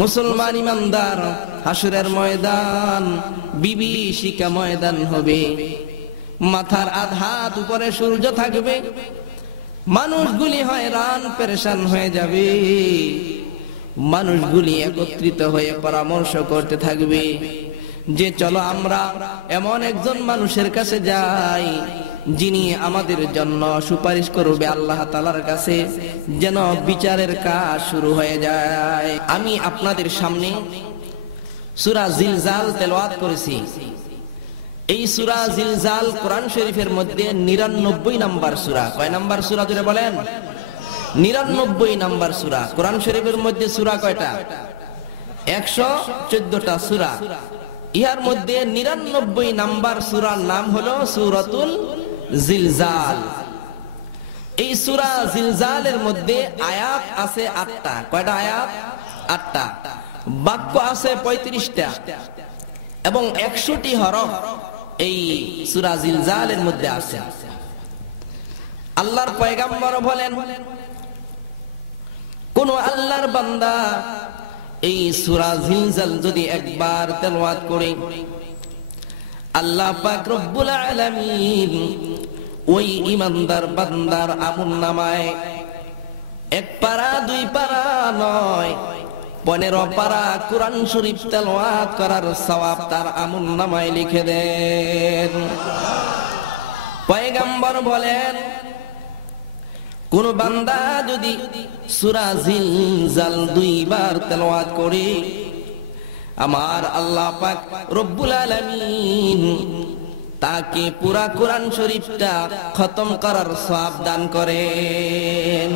মুসলমান ইমানদার হাসরের ময়দান বিভীষিকা ময়দান হবে। মাথার আধাত উপরে সূর্য থাকবে, মানুষগুলি হয়রান পেরেশান হয়ে যাবে। মানুষগুলি একত্রিত হয়ে পরামর্শ করতে থাকবে যে চলো আমরা এমন একজন মানুষের কাছে যাই যিনি আমাদের জন্য সুপারিশ করবে আল্লাহ তাআলার কাছে, যেন বিচারের কাজ শুরু হয়ে যায়। আমি আপনাদের সামনে সূরা জিলজাল তেলাওয়াত করেছি। এই সূরা জিলজাল কোরআন শরীফের মধ্যে ৯৯ নাম্বার সূরা। কয় নাম্বার সূরা জোরে বলেন? ৯৯ নাম্বার সূরা। কোরআন শরীফের মধ্যে সূরা কয়টা? ১১৪টা সূরা। ইহার মধ্যে ৯৯ নাম্বার সূরার নাম হলো সূরাতুল জিলজাল। এই সূরা জিলজালের মধ্যে আয়াত আছে ৮টা। কয়টা আয়াত? ৮টা। বাক্য আছে ৩৫টা এবং ১০০টি হরফ এই সূরা জিলজালের মধ্যে আছে। আল্লাহর পয়গম্বর বলেন, কোন আল্লাহর বান্দা এই সূরা জিলজাল যদি একবার তেলাওয়াত করে, আল্লাহ পাক রব্বুল আলামিন ওই ঈমানদার বান্দার আমলনামায় ১ পারা ২ পারা নয় ১৫ পারা কোরআন শরীফ তেলাওয়াত করার সওয়াব তার আমলনামায় লিখে দেন। পয়গম্বর বলেন, কোন বান্দা যদি সূরা জিলজাল ২ বার তেলাওয়াত করে, আমার আল্লাহ পাক রব্বুল আলামিন তাকে পুরা কোরআন শরীফটা খতম করার সওয়াব দান করেন।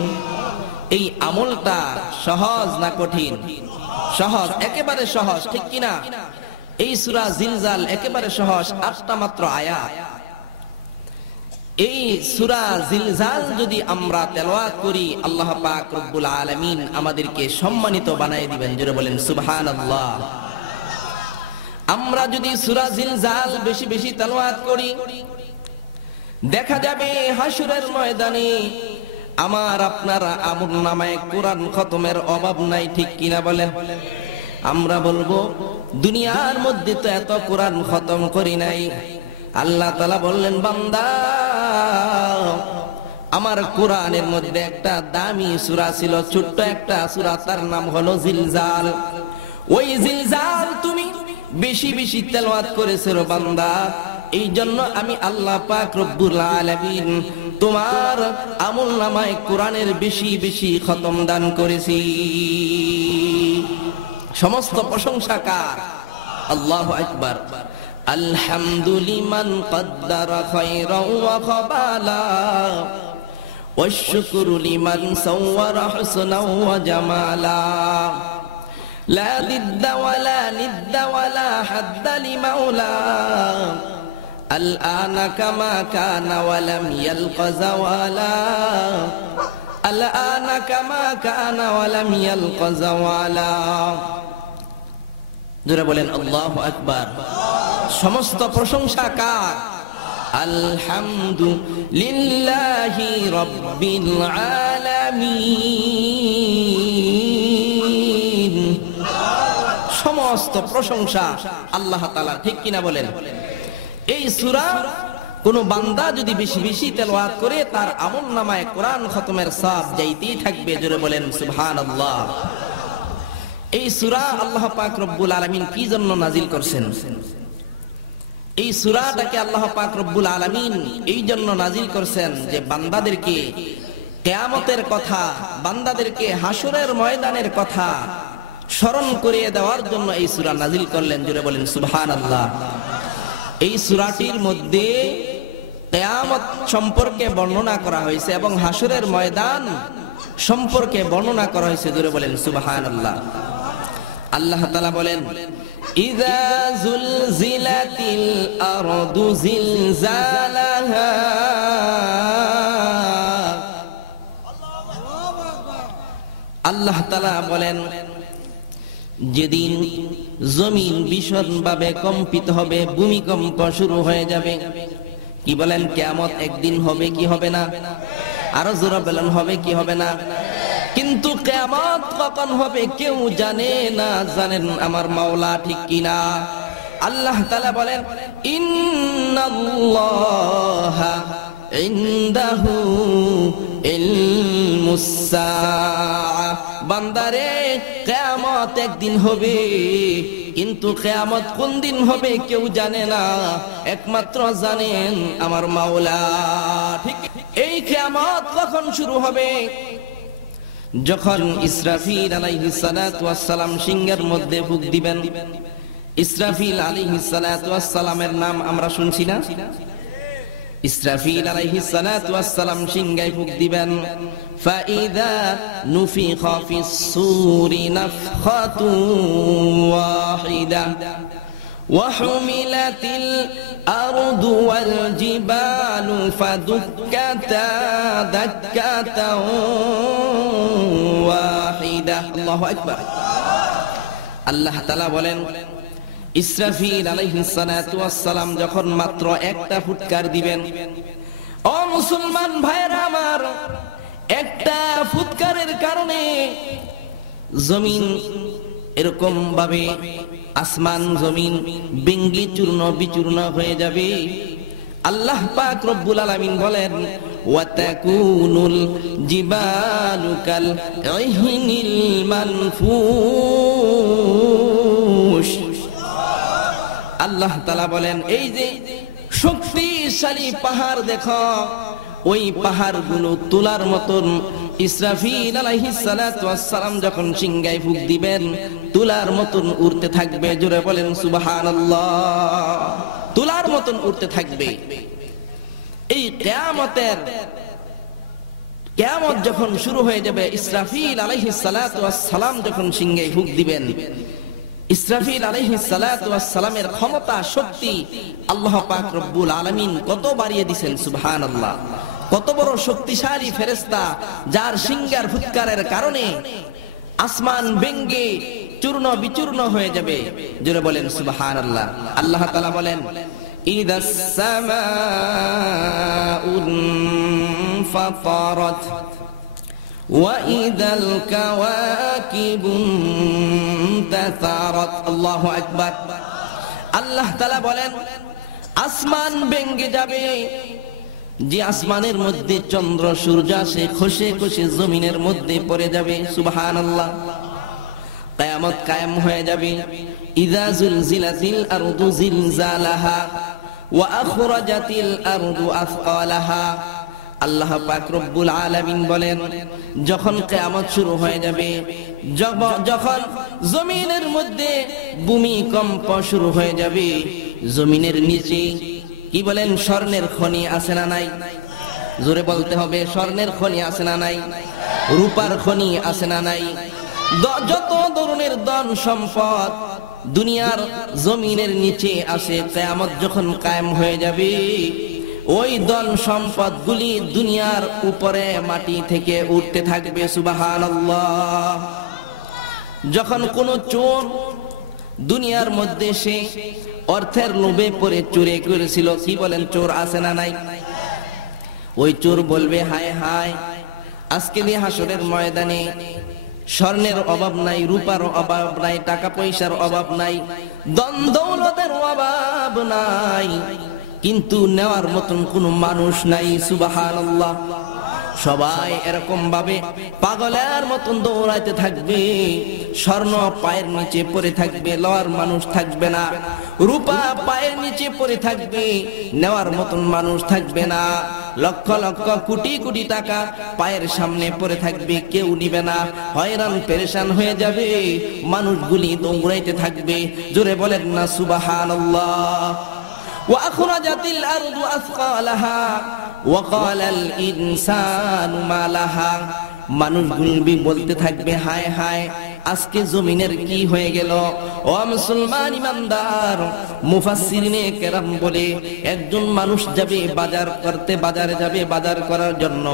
এই আমলটা সহজ না কঠিন? সহজ, একেবারে সহজ, ঠিক কিনা? এই সূরা জিলজাল একেবারে সহজ, ৮টা মাত্র আয়াত। এই সূরা জিলজাল যদি আমরা তেলাওয়াত করি, আল্লাহ পাক রব্বুল আলামিন আমাদেরকে সম্মানিত বানায় দিবেন। জোরে বলেন সুবহানাল্লাহ। আমরা যদি সূরা জিলজাল বেশি বেশি তেলাওয়াত করি, দেখা যাবে হাসরের ময়দানে আমার আপনার আমলনামায় কোরআন খতমের অভাব নাই, ঠিক কিনা বলেন? আমরা বলবো দুনিয়ার মধ্যে তো এত কোরআন খতম করি নাই। আল্লাহ তাআলা বললেন, বান্দা আমার কোরআনের মধ্যে একটা দামি সূরা ছিল, ছোট্ট একটা সূরা, তার নাম হলো জিলজাল। ওই জিলজাল তুমি বেশি বেশি তেলাওয়াত করেছো বান্দা, এই জন্য আমি আল্লাহ পাক রব্বুল আলামিন তোমার আমলনামায় কোরআনের বেশি বেশি খতম দান করেছি। সমস্ত প্রশংসা কার? আল্লাহু আকবার। আলহামদুলিমান কদ্দারা খায়রান ওয়া খাবালা ওয়াশ-শুকরু লিমান সাওয়ারা হুসনান ওয়া জামালা লা দিদ্দা ওয়ালা নিদ্দা ওয়ালা হাদ্দা লিমাওলা আল-আনা কামা কানা ওয়া লাম ইয়ালকা যাওয়ালা আল-আনা কামা কানা ওয়া লাম ইয়ালকা যাওয়ালা। জোরে বলেন আল্লাহু আকবার। সমস্ত প্রশংসা কার? আলহামদুলিল্লাহি রাব্বিল আলামিন। সমস্ত প্রশংসা আল্লাহ তাআলা, ঠিক কিনা বলেন? এই সূরা কোন বান্দা যদি বেশি বেশি তেলাওয়াত করে, তার আমলনামায় কোরআন খতমের সওয়াব যাইতেই থাকবে। জোরে বলেন সুবহানাল্লাহ। এই সূরা আল্লাহ পাক রব্বুল আলামিন কি জন্য নাজিল করছেন? এই সূরাটাকে আল্লাহ পাক রব্বুল আলামিন এই জন্য নাজিল করছেন যে বান্দাদেরকে কিয়ামতের কথা, বান্দাদেরকে হাসরের ময়দানের কথা স্মরণ করিয়ে দেওয়ার জন্য এই সূরা নাজিল করলেন। জোরে বলেন সুবহানাল্লাহ। এই সূরাটির মধ্যে কিয়ামত সম্পর্কে বর্ণনা করা হয়েছে এবং হাসরের ময়দান সম্পর্কে বর্ণনা করা হয়েছে। জোরে বলেন সুবহানাল্লাহ। আল্লাহ তাআলা বলেন, ইযা যুলজিলাতিল আরদু জিলজালাহা। আল্লাহ তাআলা বলেন, যেদিন জমিন ভীষণভাবে কম্পিত হবে, ভূমিকম্প শুরু হয়ে যাবে। কি বলেন? কিয়ামত একদিন হবে কি হবে না? আরো জোরে বলেন, হবে কি হবে না? কিন্তু কিয়ামত কখন হবে কেউ জানে না, জানেন আমার মাওলা ঠিক কিনা? আল্লাহ তাআলা বলেন ইন্নাল্লাহা ইনদাহু ইলমুস সাআ, বান্দারে কিয়ামত একদিন হবে, কিন্তু কিয়ামত কোন দিন হবে কেউ জানে না, একমাত্র জানেন আমার মাওলা। ঠিক এই কিয়ামত কখন শুরু হবে? যখন ইসরাফিল আলাইহিস সালাতু ওয়াস সালাম সিংহের মধ্যে ফুঁক দিবেন। ইসরাফিল আলাইহিস সালাতু ওয়াস সালামের নাম আমরা শুনছি না? ইসরাফিল আলাইহিস সালাতু ওয়াস সালাম সিংহে ফুঁক দিবেন। ফাইদা নুফিখা ফিস সূরি নাফখাতু ওয়াহিদা وحملت الأرض والجبال فدكتا دكة واحدة الله أكبر আল্লাহ তাআলা বলেন ইসরাফিল আলাইহিস সালাতু ওয়াস সালাম যখন মাত্র একটা ফুৎকার দিবেন, ও মুসলমান ভাইরা আমার, একটা ফুৎকারের কারণে জমিন এরকম ভাবে আসমান জমিন ভেঙ্গে চূর্ণ বিচূর্ণ হয়ে যাবে। আল্লাহ পাক রব্বুল আলামিন বলেন ওয়া তাকুনুল জিবালু কাল ইহনিল মানফুশ। আল্লাহ তাআলা বলেন এই যে শক্তিশালী পাহাড় দেখো, ওই পাহাড়গুলো তুলার মতন ইসরাফিল আলাইহিস সালাতু ওয়াস সালাম যখন সিংহায় ফুঁক দিবেন তুলার মতন উড়তে থাকবে। জোরে বলেন সুবহানাল্লাহ। তুলার মতন উড়তে থাকবে। এই কিয়ামত যখন শুরু হয়ে যাবে, ইসরাফিল আলাইহিস সালাতু ওয়াস সালাম যখন সিংহায় ফুঁক দিবেন, ইসরাফিল আলাইহিস সালাতু ওয়াস সালামের ক্ষমতা শক্তি আল্লাহ পাক রব্বুল আলামিন কত বাড়িয়ে দিবেন সুবহানাল্লাহ। কত বড় শক্তিশালী ফেরেশতা, যার সিংহার ফুৎকারের কারণে আসমান ভেঙ্গে চূর্ণ বিচূর্ণ হয়ে যাবে। জোরে বলেন সুবহানাল্লাহ। আল্লাহ তাআলা বলেন ইদাস সামাউন ফাতারাত ওয়া ইদাল কাওয়াকিবু তাসারাত। আল্লাহু আকবার। আল্লাহ তাআলা বলেন আসমান ভেঙ্গে যাবে, যে আসমানের মধ্যে চন্দ্র সূর্য আছে খসে খসে জমিনের মধ্যে পড়ে যাবে। সুবহানাল্লাহ। কিয়ামত কায়েম হয়ে যাবে। ইযা যুলজিলাতিল আরদু জিলজালাহা ওয়া আখরাজাতিল আরদু আসকালাহা। আল্লাহ পাক রব্বুল আলামিন বলেন যখন কিয়ামত শুরু হয়ে যাবে, যখন জমিনের মধ্যে ভূমিকম্প শুরু হয়ে যাবে, জমিনের নিচে কি বলেন স্বর্ণের খনি আছে না নাই? জোরে বলতে হবে, স্বর্ণের খনি আছে না নাই? রূপার খনি আছে না নাই? যত ধরনের ধন সম্পদ দুনিয়ার জমিনের নিচে আছে, কিয়ামত যখন কায়েম হয়ে যাবে, ওই ধন সম্পদ গুলি দুনিয়ার উপরে মাটি থেকে উঠতে থাকবে। সুবহানাল্লাহ। যখন কোন চোর দুনিয়ার মধ্যে সে অর্থের লোভে পড়ে চুরি করেছিল, কি বলেন চোর আছে না নাই? ওই চোর বলবে হায় হায়, আজকে দিয়ে হাসরের ময়দানে স্বর্ণের অভাব নাই, রূপার অভাব নাই, টাকা পয়সার অভাব নাই, ধন দৌলতের অভাব নাই, কিন্তু নেওয়ার মতন কোনো মানুষ নাই। সুবহানাল্লাহ। সবাই এরকম ভাবে পাগলের মতন দৌড়াইতে থাকবে। স্বর্ণ পায়ের নিচে পড়ে থাকবে, লওয়ার মানুষ থাকবে না। রূপা পায়ের নিচে পড়ে থাকবে, নেওয়ার মতন মানুষ থাকবে না। লক্ষ লক্ষ কোটি কোটি টাকা পায়ের সামনে পড়ে থাকবে, কেউ নিবে না। হয়রান পেরেশান হয়ে যাবে, মানুষগুলি দৌড়াইতে থাকবে। জোরে বলেন না সুবহানাল্লাহ। وأخرجت الأرض أثقالها وقال الإنسان ما لها। মানুষগুলি বলতে থাকবে হায় হায়, আজকে জমিনের কি হয়ে গেল। ও মুসলমান ইমানদার, মুফাসসিরিনে কেরাম বলে একজন মানুষ যাবে বাজার করতে, বাজারে যাবে বাজার করার জন্য,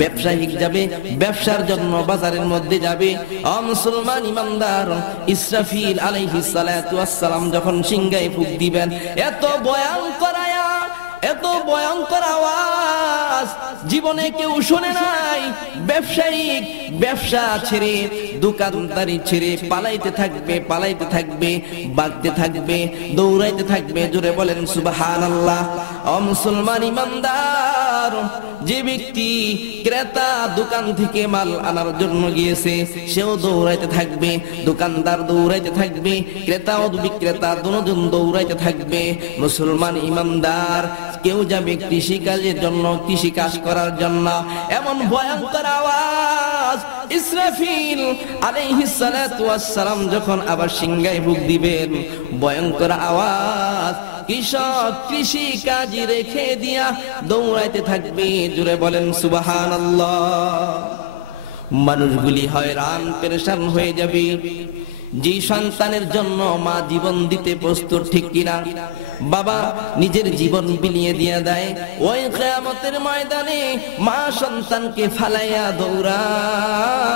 ব্যবসায়িক যাবে ব্যবসার জন্য বাজারের মধ্যে যাবে। ও মুসলমান ইমানদার, ইসরাফিল আলাইহিস সালাতু ওয়াস সালাম যখন সিংহায় ফুঁক দিবেন, এত ভয়ঙ্কর আওয়াজ আওয়াজ জীবনে কেউ শুনে নাই। ব্যবসায়িক ব্যবসা ছেড়ে, দোকানদারি ছেড়ে পালাইতে থাকবে, পালাইতে থাকবে, বাগতে থাকবে, দৌড়াইতে থাকবে। জোরে বলেন সুবহানাল্লাহ। ও মুসলমান ইমানদার, যে ব্যক্তি ক্রেতা দোকান থেকে মাল আনার জন্য গিয়েছে, সেও দৌড়াইতে থাকবে, দোকানদার দৌড়াইতে থাকবে, ক্রেতা ও বিক্রেতা দুজন দৌড়াইতে থাকবে। মুসলমান ইমানদার, কেউ যাবে কৃষি কাজের জন্য, কৃষি কাজ করার জন্য। এমন ভয়ঙ্কর আওয়াজ, ইসরাফিল আলাইহিস সালাতু ওয়াস সালাম যখন আবার সিংহায় ফুঁক দিবেন, ভয়ঙ্কর আওয়াজ, কৃষক কৃষি কাজ রেখে দিয়া দৌড়াইতে থাকবে। জোরে বলেন সুবহানাল্লাহ। মানুষগুলি হয়রান পেরেশান হয়ে যাবে। যে সন্তানের জন্য মা জীবন দিতে প্রস্তুত, ঠিক কিনা? বাবা নিজের জীবন বিলিয়ে দিয়ে দেয়, ওই কিয়ামতের ময়দানে মা সন্তানকে ফালাইয়া দৌড়ায়,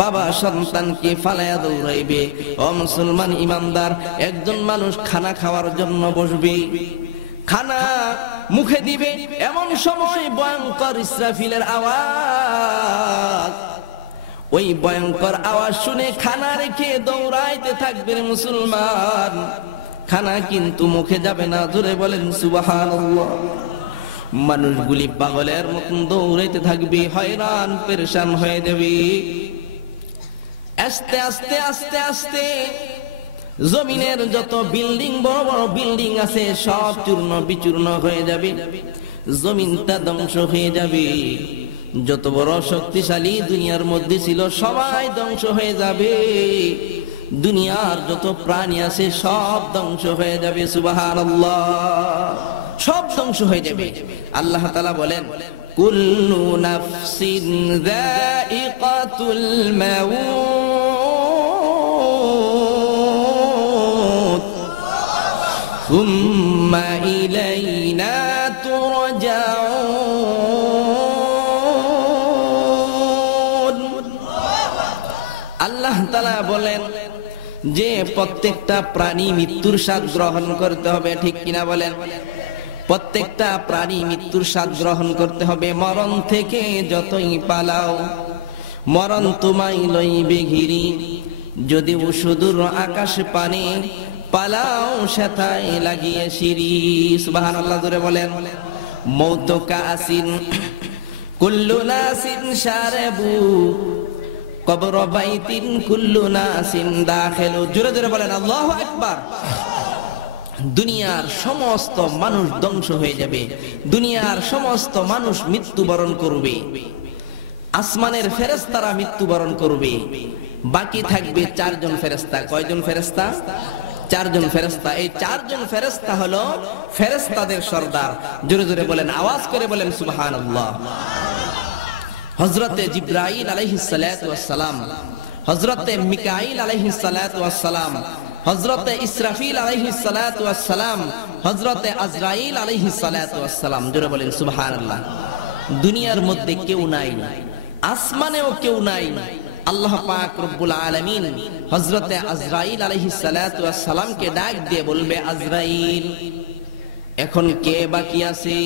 বাবা সন্তানকে ফালাইয়া দৌড়াইবে। ও মুসলমান ইমানদার, একজন মানুষ খানা খাওয়ার জন্য বসবে, খানা মুখে দিবে, এমন সময় ভয়ঙ্কর ইসরাফিলের আওয়াজ। ওই ভয়ঙ্কর আওয়াজ শুনে খানা রেখে দৌড়াইতে থাকবে মুসলমান, খানা কিন্তু মুখে যাবে না। জোরে বলেন সুবহানাল্লাহ। মানুষগুলি পাগলের মতন দৌড়াইতে থাকবে, হয়রান পেরেশান হয়ে যাবে। আস্তে আস্তে আস্তে আস্তে জমিনের যত বিল্ডিং, বড় বড় বিল্ডিং আছে, সব চূর্ণ বিচূর্ণ হয়ে যাবে, জমিনটা ধ্বংস হয়ে যাবে। যত বড় শক্তিশালী দুনিয়ার মধ্যে ছিল, সবাই ধ্বংস হয়ে যাবে। দুনিয়ার যত প্রাণী আছে সব ধ্বংস হয়ে যাবে। সুবহানাল্লাহ, সব ধ্বংস হয়ে যাবে। আল্লাহ তাআলা বলেন, কুল্লু নাফসিন যায়িকাতুল মাউত সুম্মা ইলাইনা তুরজাউন। আল্লাহ তাআলা বলেন যে প্রত্যেকটা প্রাণী মৃত্যুর স্বাদ গ্রহণ করতে হবে, ঠিক কিনা বলেন? প্রত্যেকটা প্রাণী মৃত্যুর স্বাদ গ্রহণ করতে হবে। মরণ থেকে যতই পালাও, মরণ তোমায় লইবে ঘিরি। যদি সুদূর আকাশ পানে পালাও, সেথায় লাগিয়ে সিঁড়ি। সুবহানাল্লাহ, জোরে বলেন। মৌত কাসিন কুল্লু নাসিন শারাবু কবর বাইতিন কুল্লু নাসিন দাখিলু। জোরে জোরে বলেন আল্লাহু আকবার। দুনিয়ার সমস্ত মানুষ ধ্বংস হয়ে যাবে, দুনিয়ার সমস্ত মানুষ মৃত্যুবরণ করবে, আসমানের ফেরেশতারা মৃত্যুবরণ করবে। বাকি থাকবে চারজন ফেরেশতা। কয়জন ফেরেশতা? চারজন ফেরেশতা। এই চারজন ফেরেশতা হলো ফেরেশতাদের সর্দার। জোরে জোরে বলেন, আওয়াজ করে বলেন সুবহানাল্লাহ। হযরতে জিবরাইল আলাইহিস সালাতু ওয়াস সালাম, হযরতে মিকাইল আলাইহিস সালাতু ওয়াস সালাম, হযরতে ইসরাফিল আলাইহিস সালাতু ওয়াস সালাম, হযরতে আজরাইল আলাইহিস সালাতু ওয়াস সালাম। জোরে বলেন সুবহানাল্লাহ। দুনিয়ার মধ্যে কেউ নাই, আসমানেও কেউ নাই। আল্লাহ পাক রব্বুল আলামিন হযরতে আজরাইল আলাইহিস সালাতু ওয়াস সালামকে ডাক দিয়ে বলবে, আজরাইল এখন কে বাকি আছে?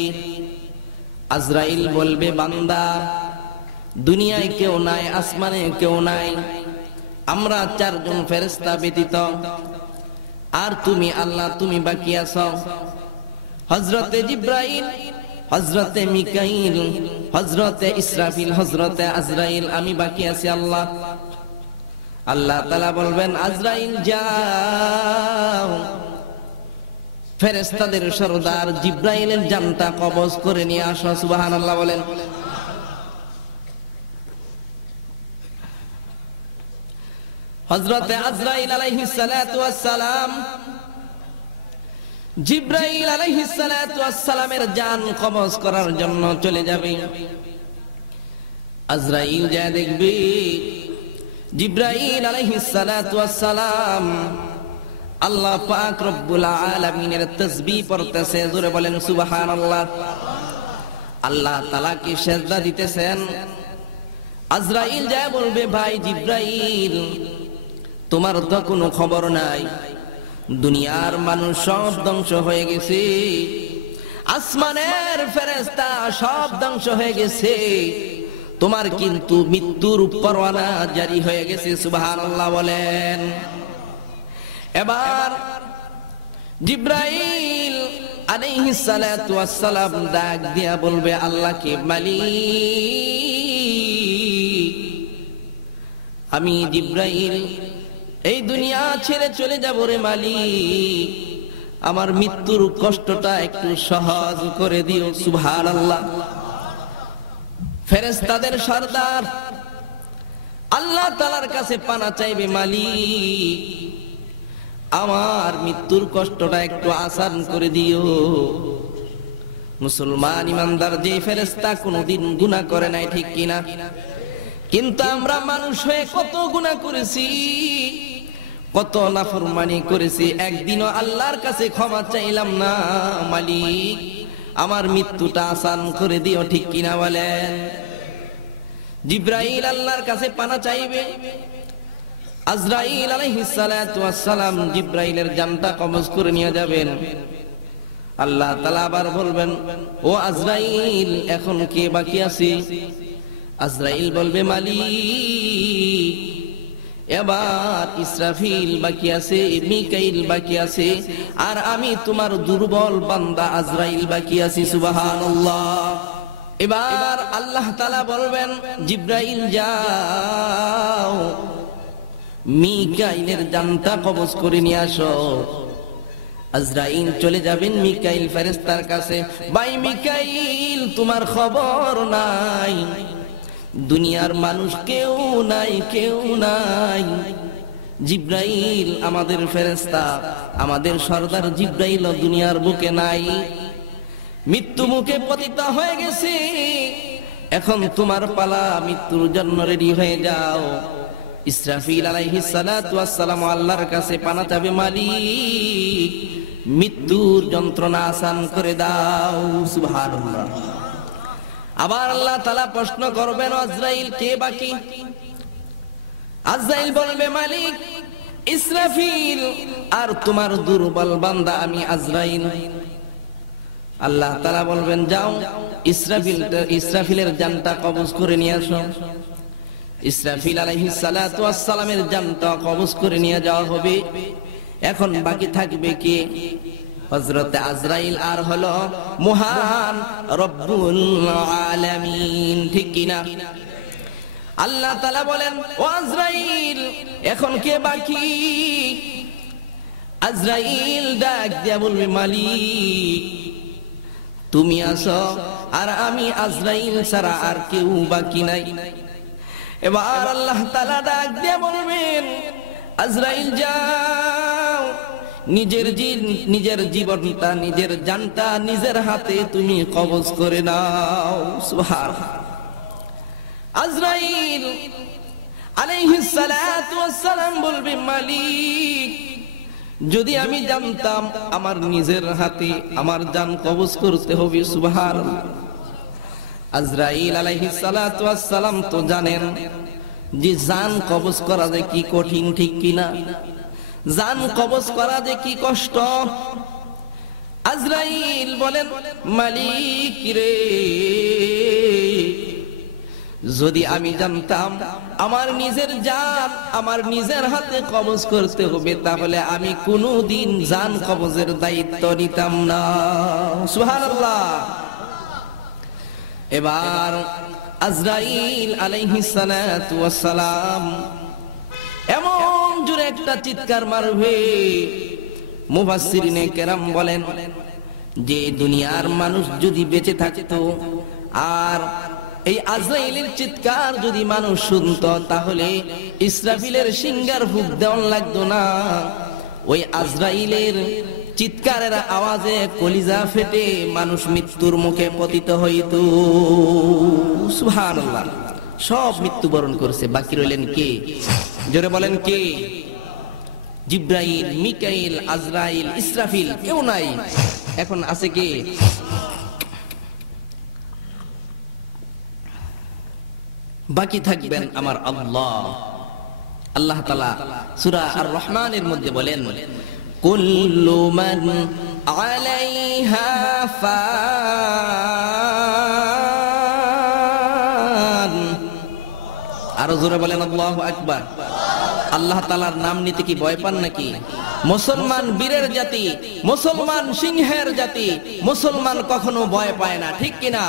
আজরাইল বলবে, বান্দা দুনিয়ায় কেউ নাই, আসমানে কেউ নাই, আমরা চারজন ফেরেশতা ব্যতীত, আর তুমি আল্লাহ, তুমি বাকি আছো। হযরতে জিবরাইল, হযরতে মিকাইল, হযরতে ইসরাফিল, হযরতে আজরাইল, আমি বাকি আছি আল্লাহ। আল্লাহ তাআলা বলবেন, আজরাইল যাও, ফেরেশতাদের সরদার জিবরাইলের জানটা কবজ করে নিয়ে আসো। সুবহানাল্লাহ বলেন। হযরতে আজরাইল আলাইহিস সালাতু ওয়াস সালাম জিবরাইল আলাইহিস সালাতু ওয়াস সালামের জান কবজ করার জন্য চলে যাবে। আজরাইল যা দেখবে, জিবরাইল আলাইহিস সালাতু ওয়াস সালাম আল্লাহ পাক রব্বুল আলামিনের তাসবিহ পড়তেছে। জোরে বলেন সুবহানাল্লাহ। আল্লাহ তাআলা কি সিজদা দিতেছেন। আজরাইল যা বলবে, ভাই জিবরাইল, তোমার তো কোনো খবর নাই, দুনিয়ার মানুষ সব ধ্বংস হয়ে গেছে, আসমানের ফেরেশতা সব ধ্বংস হয়ে গেছে, তোমার কিন্তু মৃত্যুর পরোয়ানা জারি হয়ে গেছে। সুবহানাল্লাহ বলেন। এবার জিবরাইল আলাইহিস সালাতু ওয়াস সালাম ডাক দিয়া বলবে আল্লাহকে, মালিক আমি জিবরাইল এই দুনিয়া ছেড়ে চলে যাব রে মালিক, আমার মৃত্যুর কষ্টটা একটু সহজ করে দিও। সুবহানাল্লাহ। ফেরেশতাদের সরদার আল্লাহ তাআলার কাছে পানা চাইবে, মালিক আমার মৃত্যুর কষ্টটা একটু আসান করে দিও। মুসলমান ইমানদার যে ফেরেশতা কোনদিন গুনাহ করে নাই, ঠিক কিনা? কিন্তু আমরা মানুষ হয়ে কত গুনাহ করেছি, কত নাফরমানি করেছি, একদিনও আল্লাহর কাছে ক্ষমা চাইলাম না, মালিক আমার মৃত্যুটা আসান করে দিও, ঠিক কিনা বলেন? জিবরাইল আল্লাহর কাছে পানা চাইবে, আজরাইল আলাইহিস সালাতু ওয়াস সালাম জিবরাইলের জানটা কবজ করে নিয়ে যাবেন। আল্লাহ তাআলা আবার বলবেন, ও আজরাইল এখন কে বাকি আছে? আজরাইল বলবে, মালিক এবার ইসরাফিল বাকি আছে, মিকাইল বাকি আছে, আর আমি তোমার দুর্বল বান্দা আজরাইল বাকি আছি। সুবহানাল্লাহ। এবার আল্লাহ তাআলা বলবেন, জিবরাইল যাও মিকাইলের জানটা কবজ করে নিয়ে আসো। আজরাইল চলে যাবেন মিকাইল ফেরেশতার কাছে, ভাই মিকাইল তোমার খবর নাই, দুনিয়ার মানুষ কেউ নাই, কেউ নাই। জিবরাইল আমাদের ফেরেশতা, আমাদের সরদার জিবরাইল দুনিয়ার বুকে নাই, মৃত্যু মুখে পতিত হয়ে গেছে, এখন তোমার পালা, মৃত্যুর জন্য রেডি হয়ে যাও। ইসরাফিল আলাইহিস সালাতু ওয়াস সালাম আল্লাহর কাছে পানা চাবে, মালিক মৃত্যুর যন্ত্রণা আসান করে দাও। সুবহানাল্লাহ। আবার আল্লাহ তাআলা প্রশ্ন করবেন, আজরাইল কে বাকি? আজরাইল বলবে, মালিক ইসরাফিল আর তোমার দুর্বল বান্দা আমি আজরাইল। আল্লাহ তাআলা বলবেন, যাও ইসরাফিলের জানটা কবজ করে নিয়ে আসো। ইসরাফিল আলাইহিস সালাতু ওয়াস সালামের জানটা কবজ করে নিয়ে যাওয়া হবে। এখন বাকি থাকবে কে? হযরত আজরাইল আর হলো মহান রব্বুল আলামিন, ঠিক কিনা? আল্লাহ তাআলা বলেন, ও আজরাইল এখন কে বাকি? আজরাইল ডাক দিয়া বলবে, মালিক তুমি আছো, আর আমি আজরাইল ছাড়া আর কেউ বাকি নাই। এবার আল্লাহ তাআলা ডাক দিয়া বলবেন, আজরাইল যাও, নিজের জীবনটা, নিজের জানটা নিজের হাতে তুমি কবজ করে নাও। সুবহানাল্লাহ। আজরাইল আলাইহিস সালাতু ওয়াস সালাম বলবে, মালিক যদি আমি জানতাম আমার নিজের হাতে আমার জান কবজ করতে হবে। সুবহানাল্লাহ। আজরাইল আলাইহিস সালাতু ওয়াস সালাম তো জানেন যে জান কবজ করা যে কি কঠিন, ঠিক কিনা? জান কবজ করা যে কি কষ্ট। আজরাইল বলেন, মালিক রে যদি আমি জানতাম আমার নিজের জান আমার নিজের হাতে কবজ করতে হবে, তাহলে আমি কোনদিন জান কবজের দায়িত্ব নিতাম না। সুবহানাল্লাহ। এবার আজরাইল আলাইহিস সালাতু ওয়াস সালাম এমন জোরে একটা চিৎকার মারবে, মুফাসসিরিনে কেরাম বলেন যে দুনিয়ার মানুষ যদি বেঁচে থাকতো আর এই আজরাইলের চিৎকার যদি মানুষ শুনতো, তাহলে ইসরাফিলের সিংহার ফুঁক দেওয়ান লাগতো না। ওই আজরাইলের চিৎকারের আওয়াজে কলিজা ফেটে মানুষ মৃত্যুর মুখে পতিত হইত। সুবহানাল্লাহ। সব মৃত্যুবরণ করছে, বাকি রইলেন কে? জোরে বলেন কে? জিবরাইল, মিকাইল, আজরাইল, ইসরাফিল কেউ নাই। এখন আছে কে? বাকি থাকবেন আমার আল্লাহ। আল্লাহ তাআলা সূরা আর রহমানের মধ্যে বলেন, কুল্লু মান আলাইহা ফান। আরো জোরে বলেন আল্লাহু আকবার। আল্লাহ তাআলার নাম নিতে কি ভয় পান নাকি? মুসলমান বীরের জাতি, মুসলমান সিংহের জাতি, মুসলমান কখনো ভয় পায় না, ঠিক কিনা?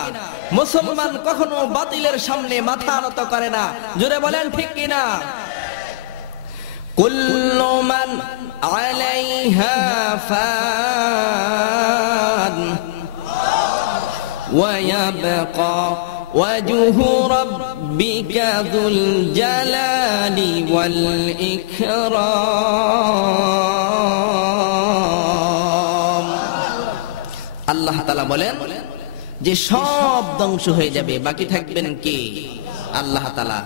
মুসলমান কখনো বাতিলের সামনে মাথা নত করে না, জোরে বলেন ঠিক কিনা? কুল্লু মান আলাইহা ফান ওয়া ইয়াবকা ওয়াজহু রাব্বিকা যুল জালালি ওয়াল ইকরাম। আল্লাহ তাআলা বলেন যে সব ধ্বংস হয়ে যাবে, বাকি থাকবেন কে? আল্লাহ তাআলা।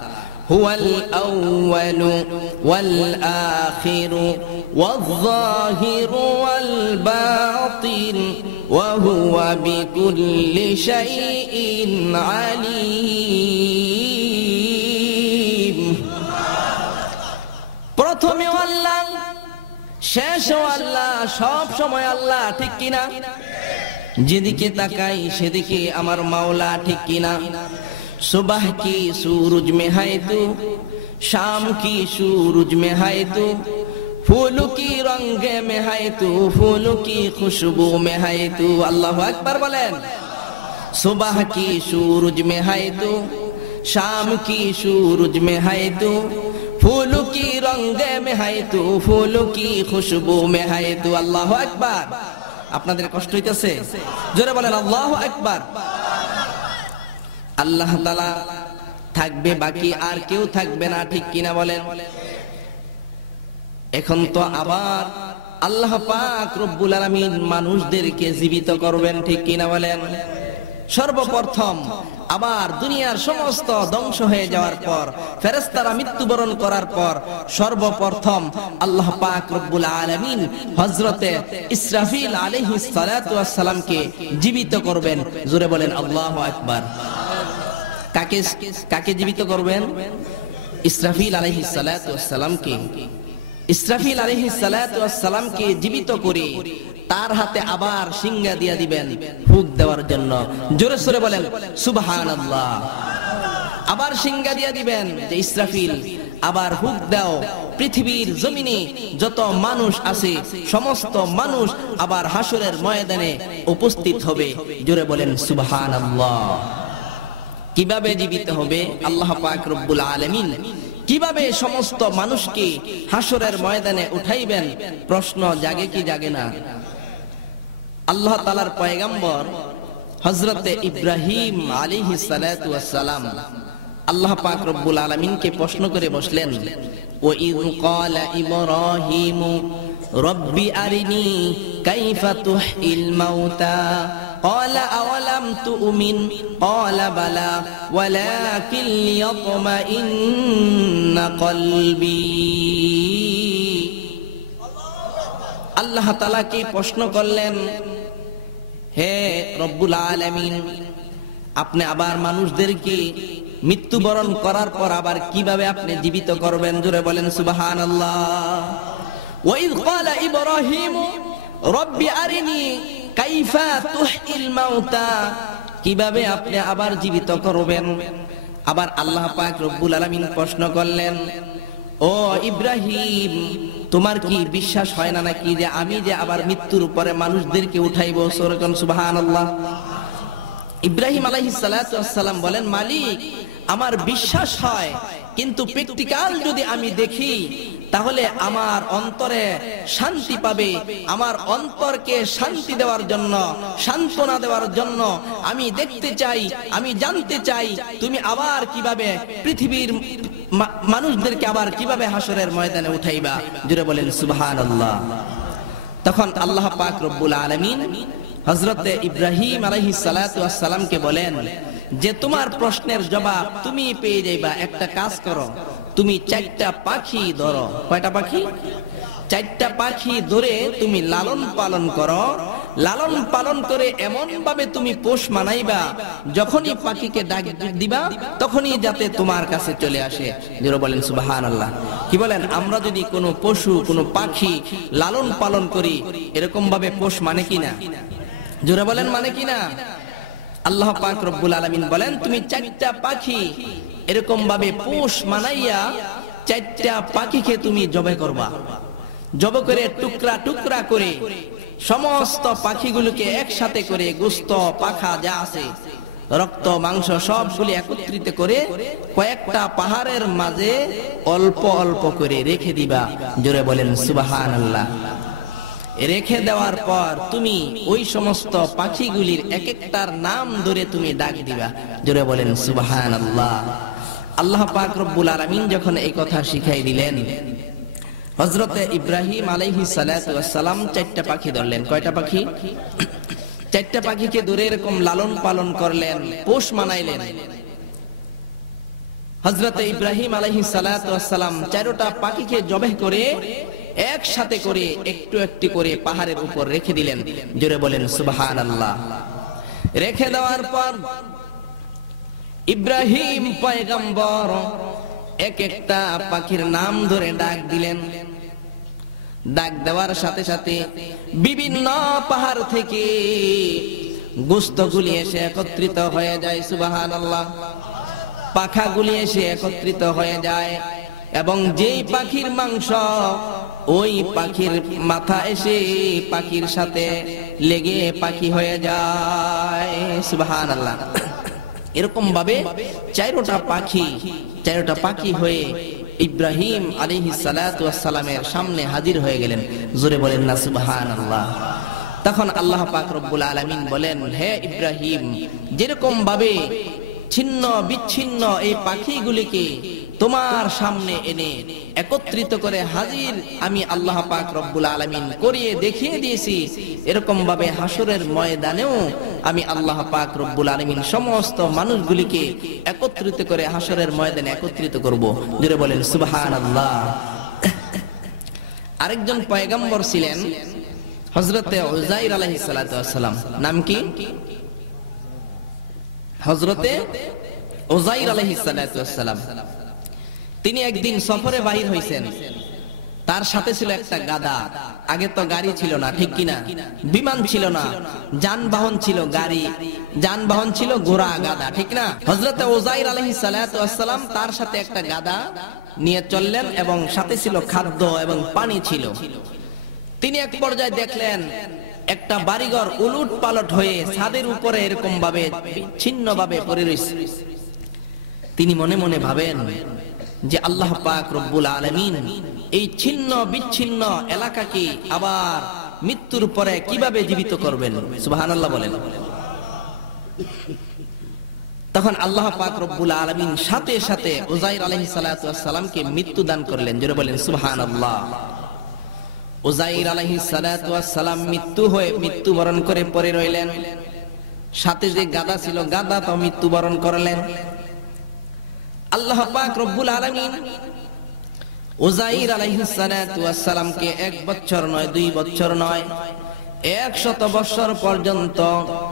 হুয়াল আউয়ালু ওয়াল আখিরু ওয়াল যাহিরু ওয়াল বাতিন ওয়া হুয়া বিকুল্লি শাইইন আলীম। প্রথমে আল্লাহ, শেষও আল্লাহ, সব সময় আল্লাহ, ঠিক কিনা? যেদিকে তাকাই সেদিকে আমার মাওলা, ঠিক কিনা? सुबह की सूरज में है तू, शाम की सूरज में है तू, फूलों की रंग में है तू, फूलों की खुशबू में है तू। अल्लाह अकबर बोलें। सुबह की सूरज में है तू, शाम की सूरज में है तू, फूलों की रंग में है तू, फूलों की खुशबू में है तू। अल्लाह अकबर। আপনাদের কষ্ট হইতেছে? জোরে বলেন আল্লাহু আকবার। আল্লাহ তাআলা থাকবে, বাকি আর কেউ থাকবে না, ঠিক কিনা বলেন? এখন তো আবার আল্লাহ পাক রব্বুল আলামিন মানুষদেরকে জীবিত করবেন, ঠিক কিনা বলেন? সর্বপ্রথম আবার দুনিয়ার সমস্ত ধ্বংস হয়ে যাওয়ার পর, ফেরেশতারা মৃত্যুবরণ করার পর সর্বপ্রথম আল্লাহ পাক রব্বুল আলামিন হযরতে ইসরাফিল আলাইহিস সালাতু ওয়াস সালামকে জীবিত করবেন। জোরে বলেন আল্লাহু আকবার। কাকে কাকে জীবিত করবেন? ইসরাফিল আলাইহিস সালাতু ওয়াস সালামকে। ইসরাফিল আলাইহিস সালাতু ওয়াস সালামকে জীবিত করে তার হাতে আবার সিংহা দিয়া দিবেন ফুঁক দেওয়ার জন্য। জোরে সোরে বলেন সুবহানাল্লাহ। আবার সিংহা দিয়া দিবেন যে ইসরাফিল আবার ফুঁক দাও, পৃথিবীর জমিনে যত মানুষ আছে সমস্ত মানুষ আবার হাসরের ময়দানে উপস্থিত হবে। জোরে বলেন সুবহানাল্লাহ। কিভাবে জীবিত হবে? আল্লাহ পাক রব্বুল আলামিন কিভাবে সমস্ত মানুষকে হাসরের ময়দানে উঠাইবেন? প্রশ্ন জাগে কি জাগে না? আল্লাহ তাআলার পয়গম্বর হযরতে ইব্রাহিম আলাইহিস সালাতু ওয়াস সালাম আল্লাহ পাক রব্বুল আলামিনকে প্রশ্ন করে বসলেন, ওয়া ইয ক্বালা ইব্রাহিমু রব্বি আরিনি কাইফা তুহইল মাউতা قال أولم تؤمن قال بلى ولكن ليطمئن قلبي। আল্লাহ তাআলা কে প্রশ্ন করলেন, হে রব্বুল আলামিন, আপনি আবার মানুষদেরকে মৃত্যুবরণ করার পর আবার কিভাবে আপনি জীবিত করবেন? জোরে বলেন সুবহানাল্লাহ। ওয়া ইয ক্বালা ইব্রাহিমু রব্বি আরিনি কাইফা তুহইল মাউতা, কিভাবে আপনি আবার জীবিত করবেন? আবার আল্লাহ পাক রব্বুল আলামিন প্রশ্ন করলেন, ও ইব্রাহিম, তোমার কি বিশ্বাস হয় না নাকি যে আমি যে আবার মৃত্যুর পরে মানুষদেরকে উঠাইবো? সুবহানাল্লাহ। ইব্রাহিম আলাইহিস সালাতু ওয়াস সালাম বলেন, মালিক, আমার বিশ্বাস হয়, কিন্তু প্র্যাকটিক্যাল যদি আমি দেখি তাহলে আমার অন্তরে শান্তি পাবে। আমার অন্তরকে শান্তি দেওয়ার জন্য, সান্ত্বনা দেওয়ার জন্য আমি দেখতে চাই, আমি জানতে চাই তুমি আবার কিভাবে পৃথিবীর মানুষদেরকে আবার কিভাবে হাসরের ময়দানে উঠাইবা। জুড়ে বলেন সুবহানাল্লাহ। তখন আল্লাহ পাক রব্বুল আলামিন হযরতে ইব্রাহিম আলাইহিস সালাতু ওয়াস সালামকে বলেন যে তোমার প্রশ্নের জবাব তুমি পেয়ে যাইবা, একটা কাজ করো, তুমি 4টা পাখি ধরো। কয়টা পাখি? 4টা পাখি ধরে তুমি লালন পালন করো। লালন পালন করে এমন ভাবে তুমি পোষ মানাইবা, যখনই পাখিকে ডাক দিবা তখনই যাতে তোমার কাছে চলে আসে। জোরে বলেন সুবহানাল্লাহ। কি বলেন? আমরা যদি কোনো পশু, কোনো পাখি লালন পালন করি, এরকম ভাবে পোষ মানে কিনা? জোরে বলেন মানে কিনা? আল্লাহ পাক রব্বুল আলামিন বলেন, তুমি 4টা পাখি এরকম ভাবে পোষ মানাইয়া 4টা পাখিকে তুমি জবাই করবা। জবাই করে টুকরা টুকরা করে সমস্ত পাখিগুলোকে একসাথে করে গোশত, পাখা যা আছে, রক্ত, মাংস সবগুলি একত্রিত করে কয়েকটা পাহাড়ের মাঝে অল্প অল্প করে রেখে দিবা। জোরে বলেন সুবহানাল্লাহ। রেখে দেওয়ার পর তুমি ওই সমস্ত পাখিগুলির এক একটার নাম ধরে তুমি ডাক দিবা। জোরে বলেন সুবহানাল্লাহ। আল্লাহ পাক রব্বুল আলামিন যখন এই কথা শিখাই দিলেন, হযরতে ইব্রাহিম আলাইহিস সালাতু ওয়াস সালাম 4টা পাখি ধরলেন। কয়টা পাখি? 4টা পাখিকে ধরে এরকম লালন পালন করলেন, পোষ মানাইলেন। হযরতে ইব্রাহিম আলাইহিস সালাতু ওয়াস সালাম 4টা পাখিকে জবাই করে একসাথে করে একটু একটু করে পাহাড়ের উপর রেখে দিলেন। জোরে বলেন সুবহানাল্লাহ। রেখে দেওয়ার পর ইব্রাহিম পয়গম্বর এক একটা পাখির নাম ধরে ডাক দিলেন। ডাক দেওয়ার সাথে সাথে বিভিন্ন পাহাড় থেকে গোশতগুলি এসে একত্রিত হয়ে যায়। সুবহানাল্লাহ। পাখাগুলি এসে একত্রিত হয়ে যায় এবং যেই পাখির মাংস, ওই পাখির মাথা এসে পাখির সাথে লেগে পাখি হয়ে যায়। সুবহানাল্লাহ। এরকম ভাবে 4টা পাখি হয়ে ইব্রাহিম আলাইহিস সালাতু ওয়াস সালামের সামনে হাজির হয়ে গেলেন। জোরে বলেন না সুবহানাল্লাহ। তখন আল্লাহ পাক রব্বুল আলামিন বলেন, হে ইব্রাহিম, যেরকম ভাবে ছিন্ন বিচ্ছিন্ন এই পাখিগুলিকে তোমার সামনে এনে একত্রিত করে হাজির আমি আল্লাহ পাক রব্বুল আলামিন করিয়ে দেখিয়ে দিয়েছি, এরকম ভাবে হাসরের ময়দানেও আমি আল্লাহ পাক রব্বুল আলামিন সমস্ত মানুষগুলিকে একত্রিত করে হাসরের ময়দানে একত্রিত করব। জোরে বলেন সুবহানাল্লাহ। আরেকজন পয়গম্বর ছিলেন হযরতে উযাইর আলাইহিস সালাতু ওয়াস সালাম। নাম কি? হযরতে উযাইর আলাইহিস সালাতু ওয়াস সালাম। তিনি একদিন সফরে বাহির হইছেন। তার সাথে ছিল একটা গাধা। আগে তো গাড়ি ছিল না, ঠিক কিনা? বিমান ছিল না, যানবাহন ছিল গাড়ি, যানবাহন ছিল ঘোড়া, গাধা, ঠিক না? হযরতে উযাইর আলাইহিস সালাতু ওয়াস সালাম তার সাথে একটা গাধা নিয়ে চললেন এবং সাথে ছিল খাদ্য এবং পানি ছিল। তিনি এক পর্যায়ে দেখলেন একটা বাড়িঘর উলট পালট হয়ে ছাদের উপরে এরকম ভাবে ছিন্ন ভাবে পড়ে রয়েছে। তিনি মনে মনে ভাবেন যে আল্লাহ পাক রব্বুল আলামিন এই ছিন্ন বিচ্ছিন্ন এলাকাকে আবার মৃত্যুর পরে কিভাবে জীবিত করবেন। সুবহানাল্লাহ বলেন। তখন আল্লাহ পাক রব্বুল আলামিন সাথে সাথে উযাইর আলাইহিস সালাতু ওয়াস সালামকে মৃত্যু দান করলেন। জোরে বলেন সুবহানাল্লাহ। উযাইর আলাইহিস সালাতু ওয়াস সালাম মৃত্যুবরণ করে পড়ে রইলেন। সাথে যে গাধা ছিল, গাধা তো মৃত্যুবরণ করলেন। আল্লাহ পাক রব্বুল আলামিন উযাইর আলাইহিস সালাতু ওয়াস সালামকে 1 বছর নয়, 2 বছর নয়, 100 বছর পর্যন্ত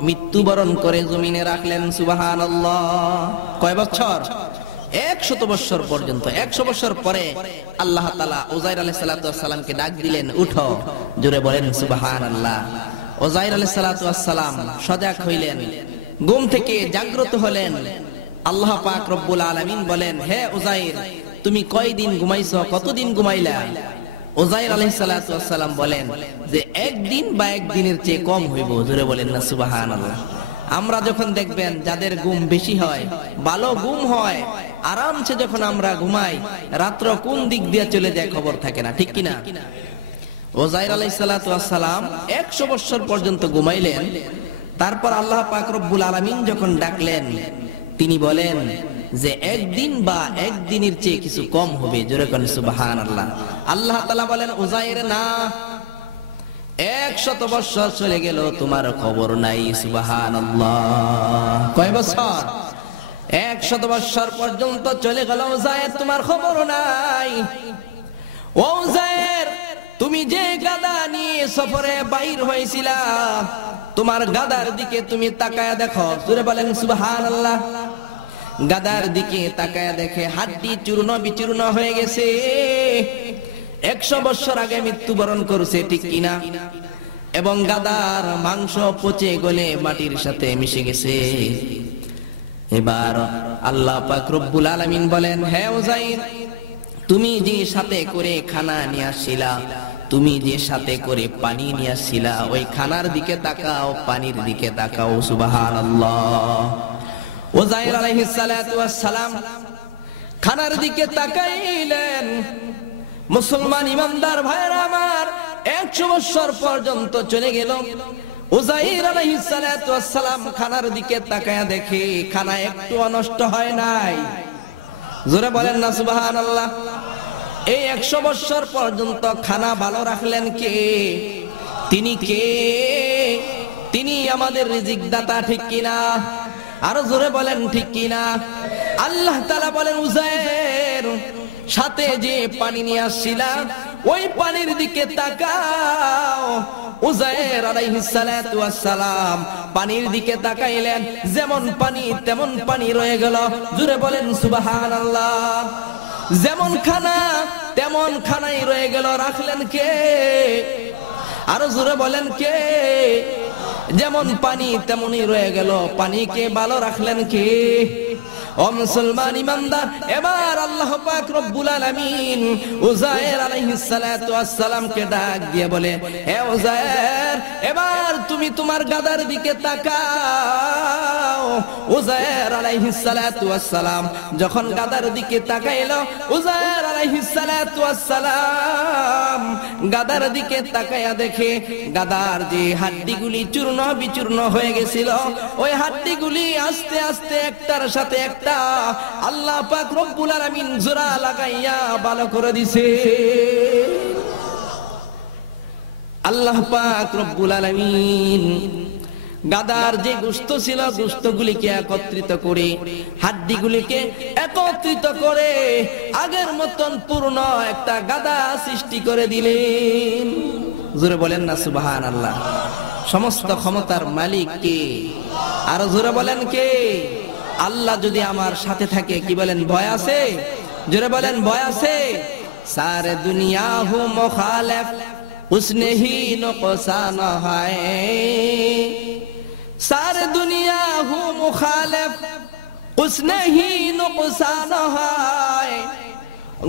মৃত্যুবরণ করে জমিনে রাখলেন। সুবহানাল্লাহ। কয় বছর? 100 বছর পর্যন্ত। 100 বছর পরে আল্লাহ তাআলা উযাইর আলাইহিস সালাতু ওয়াস সালামকে ডাক দিলেন, উঠো। জোরে বলেন সুবহানাল্লাহ। উযাইর আলাইহিস সালাতু ওয়াস সালাম সজাগ হইলেন, ঘুম থেকে জাগ্রত হলেন। আল্লাহ পাক রব্বুল আলামিন বলেন, হে উযাইর, তুমি কয়দিন ঘুমাইছো, কতদিন ঘুমাইলা? উযাইর আলাইহিস সালাতু ওয়াস সালাম বলেন যে একদিন বা একদিনের চেয়ে কম হইব। জোরে বলেন না সুবহানাল্লাহ। আমরা যখন দেখবেন যাদের ঘুম বেশি হয়, ভালো ঘুম হয়, আরামসে যখন আমরা ঘুমাই, রাত্র কোন দিক দিয়ে চলে যায় খবর থাকে না, ঠিক কিনা? উযাইর আলাইহিস সালাতু ওয়াস সালাম 100 বছর পর্যন্ত ঘুমাইলেন। তারপর আল্লাহ পাক রব্বুল আলামিন যখন ডাকলেন, তিনি বলেন যে একদিন বা একদিনের চেয়ে কিছু কম হবে। জোরে কোন সুবহানাল্লাহ। আল্লাহ তাআলা বলেন, উযাইর না, 100 বছর চলে গেল, তোমার খবর নাই। সুবহানাল্লাহ। কয় বছর? 100 বছর পর্যন্ত চলে গেল উযায়ের, তোমার খবর নাই। ও উযায়ের, তুমি যে গাদা নিয়ে সফরে বাইর হয়েছিলা, তোমার গাদার দিকে তুমি তাকায়া দেখো। জোরে বলেন সুবহানাল্লাহ। গাদার দিকে তাকায়া দেখে হাড্ডি চূর্ণ বিচূর্ণ হয়ে গেছে। 100 বছর আগে মৃত্যুবরণ করছে, ঠিক কিনা? এবং গাদার মাংস পচে গলে মাটির সাথে মিশে গেছে। এবার আল্লাহ পাক রব্বুল আলামিন বলেন, হে উযাইর, তুমি যে সাথে করে খানা নিয়ে আসছিলা, তুমি যে সাথে করে পানি নিয়ে আসছিলা, ওই খানার দিকে তাকাও, পানির দিকে তাকাও। সুবহানাল্লাহ। উযাইর আলাইহিস সালাতু ওয়াস সালাম খানার দিকে তাকাইলেন। মুসলমান ইমানদার ভাইরা আমার, 100 বছর পর্যন্ত চলে গেল। উযাইর আলাইহিস সালাতু ওয়াস সালাম খানার দিকে তাকায়া দেখে খানা একটু নষ্ট হয় নাই। জোরে বলেন না সুবহানাল্লাহ। এই 100 বছর পর্যন্ত খানা ভালো রাখলেন কে? তিনি কে? তিনি আমাদের রিজিক দাতা, ঠিক কিনা? আরো জোরে বলেন ঠিক কিনা? আল্লাহ তাআলা বলেন, উযাইর, সাথে যে পানি নিয়ে আসছিলা, ওই পানির দিকে তাকাও। উযাইর আলাইহিস সালাতু ওয়াস সালাম পানির দিকে তাকাইলেন, যেমন পানি তেমন পানি রয়ে গেল। জোরে বলেন সুবহানাল্লাহ। যেমন খানা তেমন খানাই রয়ে গেল, রাখলেন কে? আরো জোরে বলেন কে? যেমন পানি তেমনই রয়ে গেল, পানিকে ভালো রাখলেন কে? ও মুসলমান ইমানদার, এবার আল্লাহ পাক রব্বুল আলামিন উযাইর আলাইহিস সালাতু ওয়াস সালামকে ডাক দিয়ে বলে, হে উযাইর, এবার তুমি তোমার গাদার দিকে তাকাও। উযাইর আলাইহিস সালাতু ওয়াস সালাম যখন গাদার দিকে তাকাইলো, উযাইর আলাইহিস সালাতু ওয়াস সালাম গাদার দিকে তাকায়া দেখে গাদার যে হাড্ডিগুলি চূর্ণ বিচূর্ণ হয়ে গেছিল, ওই হাড্ডিগুলি আস্তে আস্তে একটার সাথে একটা আল্লাহ পাক রব্বুল আলামিন জোড়া লাগাইয়া ভালো করে দিছে। আল্লাহ পাক রব্বুল আলামিন গাদার যে গোশত ছিল, গোশতগুলিকে একত্রিত করে, হাড্ডিগুলিকে একত্রিত করে আগের মতন পূর্ণ একটা গাদা সৃষ্টি করে দিলেন। জোরে বলেন না সুবহানাল্লাহ। সমস্ত ক্ষমতার মালিক কে? আরো জোরে বলেন কে? আল্লাহ যদি আমার সাথে থাকে, কি বলেন, ভয় আছে? জোরে বলেন, ভয় আছে? সারে দুনিয়া হু মুখালিফ उसने ही नुकसान है, सारे दुनिया हूँ मुखालिफ उसने ही नुकसान है,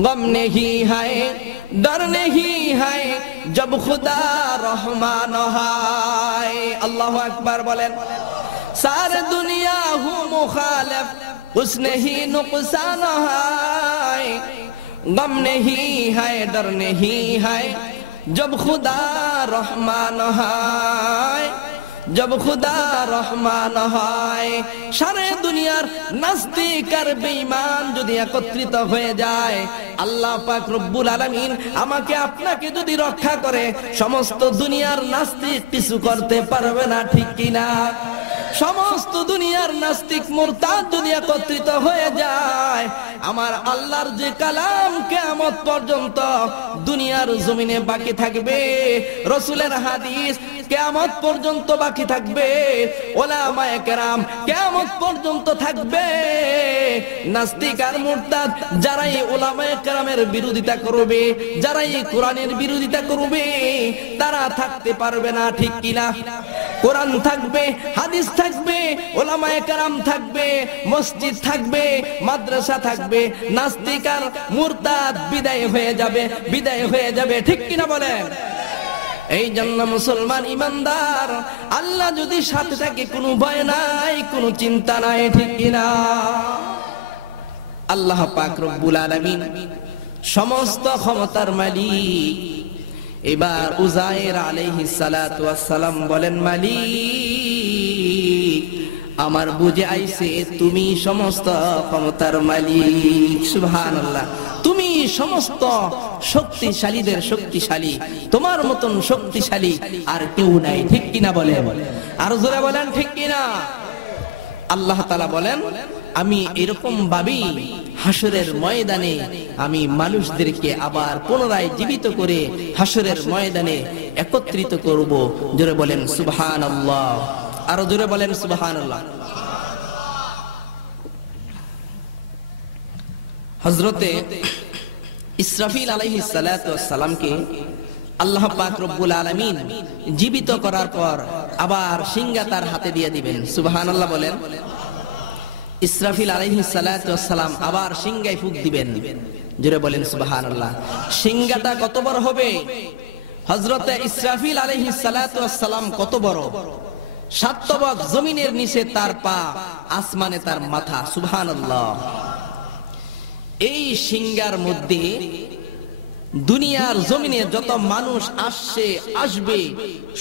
गम नहीं है डर नहीं है जब खुदा रहमान है। अल्लाह अकबर बोलें। सारे दुनिया हूँ मुखालिफ उसने ही नुकसान है, गम नहीं है डर नहीं है जब खुदा रहमान है, जब खुदा रहमान है। सारे दुनियार नास्तिक আর বেঈমান যদি একত্রিত হয়ে যায়, আল্লাহ পাক রব্বুল আলামিন আমাকে আপনাকে যদি রক্ষা করে, সমস্ত দুনিয়ার নাস্তিক কিছু করতে পারবে না, ঠিক কিনা? সমস্ত দুনিয়ার নাস্তিক মুরতাদ যদি একত্রিত হয়ে যায়, আমার আল্লাহর যে কালাম কিয়ামত পর্যন্ত দুনিয়ার জমিনে বাকি থাকবে, রাসূলের হাদিস কিয়ামত পর্যন্ত বাকি থাকবে, উলামায়ে কেরাম কিয়ামত পর্যন্ত থাকবে। নাস্তিক আর মুরতাদ যারাই উলামায়ে কেরামের বিরোধিতা করবে, যারাই কোরআনের বিরোধিতা করবে, তারা থাকতে পারবে না, ঠিক কিনা? কোরআন থাকবে, হাদিস থাকবে, উলামায়ে কেরাম থাকবে, মসজিদ থাকবে, মাদ্রাসা থাকবে, নাস্তিক আর মুরতাদ বিদায় হয়ে যাবে, বিদায় হয়ে যাবে, ঠিক কিনা বলেন? এই জন্য মুসলমান ইমানদার, আল্লাহ যদি সাথে থাকে কোনো ভয় নাই, কোনো চিন্তা নাই, ঠিক কিনা? আল্লাহ পাক রব্বুল আলামিন সমস্ত ক্ষমতার মালিক। এবার উযাইর আলাইহিস সালাতু ওয়াস সালাম বলেন, মালিক, আমার বুঝে আইছে তুমি সমস্ত ক্ষমতার মালিক। সুবহানাল্লাহ। তুমি সমস্ত শক্তিশালীদের শক্তিশালী, তোমার মতন শক্তিশালী আর কেউ নাই, ঠিক কিনা বলেন? আর জোরে বলেন, ঠিক কিনা? আল্লাহ তাআলা বলেন, আমি এরকম ভাবেই হাসরের ময়দানে আমি মানুষদেরকে আবার পুনরায় জীবিত করে হাসরের ময়দানে একত্রিত করব। জোরে বলেন সুবহানাল্লাহ, আরো জোরে বলেন সুবহানাল্লাহ। হযরতে ইসরাফিল আলাইহিস সালাতু ওয়াস সালামকে আল্লাহ পাক রব্বুল আলামিন জীবিত করার পর আবার সিংহা তার হাতে দিয়ে দিবেন। সুবহানাল্লাহ বলেন। ইসরাফিল আলাইহিস সালাতু ওয়াস সালাম আবার সিংহায় ফুঁক দিবেন। জোরে বলেন সুবহানাল্লাহ। সিংহাটা কত বড় হবে? হযরতে ইসরাফিল আলাইহিস সালাতু ওয়াস সালাম কত বড়? 7 তবক জমিনের নিচে তার পা, আসমানে তার মাথা। সুবহানাল্লাহ। এই সিংহার মধ্যে দুনিয়ার জমিনে যত মানুষ আসবে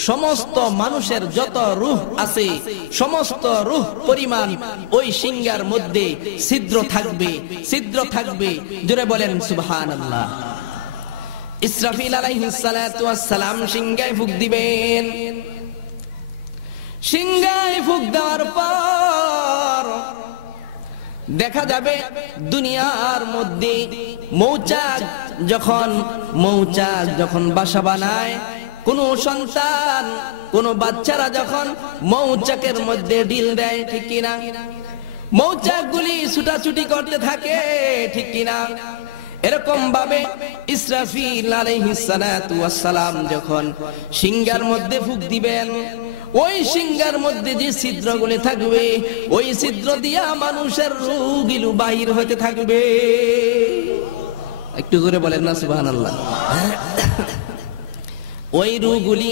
সমস্ত মানুষের যত রূহ আছে সমস্ত রূহ পরিমাণ ওই সিংহার মধ্যে ছিদ্র থাকবে। জোরে বলেন সুবহানাল্লাহ। ইসরাফিল আলাইহিস সালাতু ওয়াস সালাম সিংহায় ফুঁক দিবেন। সিংহায় ফুঁক দেওয়ার পর দেখা যাবে দুনিয়ার মধ্যে মৌচাক যখন বাসা বানায়, কোন সন্তান কোন বাচ্চারা যখন মৌচাকের মধ্যে ডিল দেয়, ঠিক কিনা? মৌচাকগুলি ছুটাছুটি করতে থাকে, ঠিক কিনা? এরকম ভাবে ইসরাফিল আলাইহিস সালাতু ওয়াস সালাম যখন সিংহার মধ্যে ফুঁক দিবেন, ওই সিংহার মধ্যে যে ছিদ্রগুলি থাকবে ওই ছিদ্র দিয়া মানুষের রূহগুলো বাহির হতে থাকবে। একটু জোরে বলেন না সুবহানাল্লাহ। ওই রূহগুলি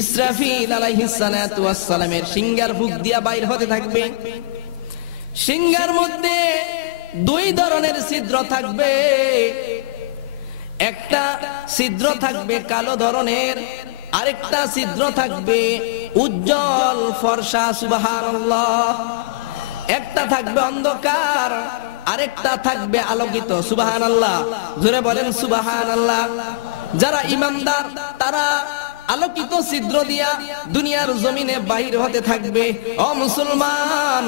ইসরাফিল আলাইহিস সালাতু ওয়াস সালামের সিংহার ফুঁক দিয়া বাইর হতে থাকবে। সিংহার মধ্যে 2 ধরনের ছিদ্র থাকবে। একটা ছিদ্র থাকবে কালো ধরনের, আরেকটা ছিদ্র থাকবে উজ্জ্বল ফর্সা। সুবহানাল্লাহ। একটা থাকবে অন্ধকার, আরেকটা থাকবে আলোকিত। সুবহানাল্লাহ। জোরে বলেন সুবহানাল্লাহ। যারা ঈমানদার তারা আলোকিত ছিদ্র দিয়া দুনিয়ার জমিনে বাহির হতে থাকবে। ও মুসলমান,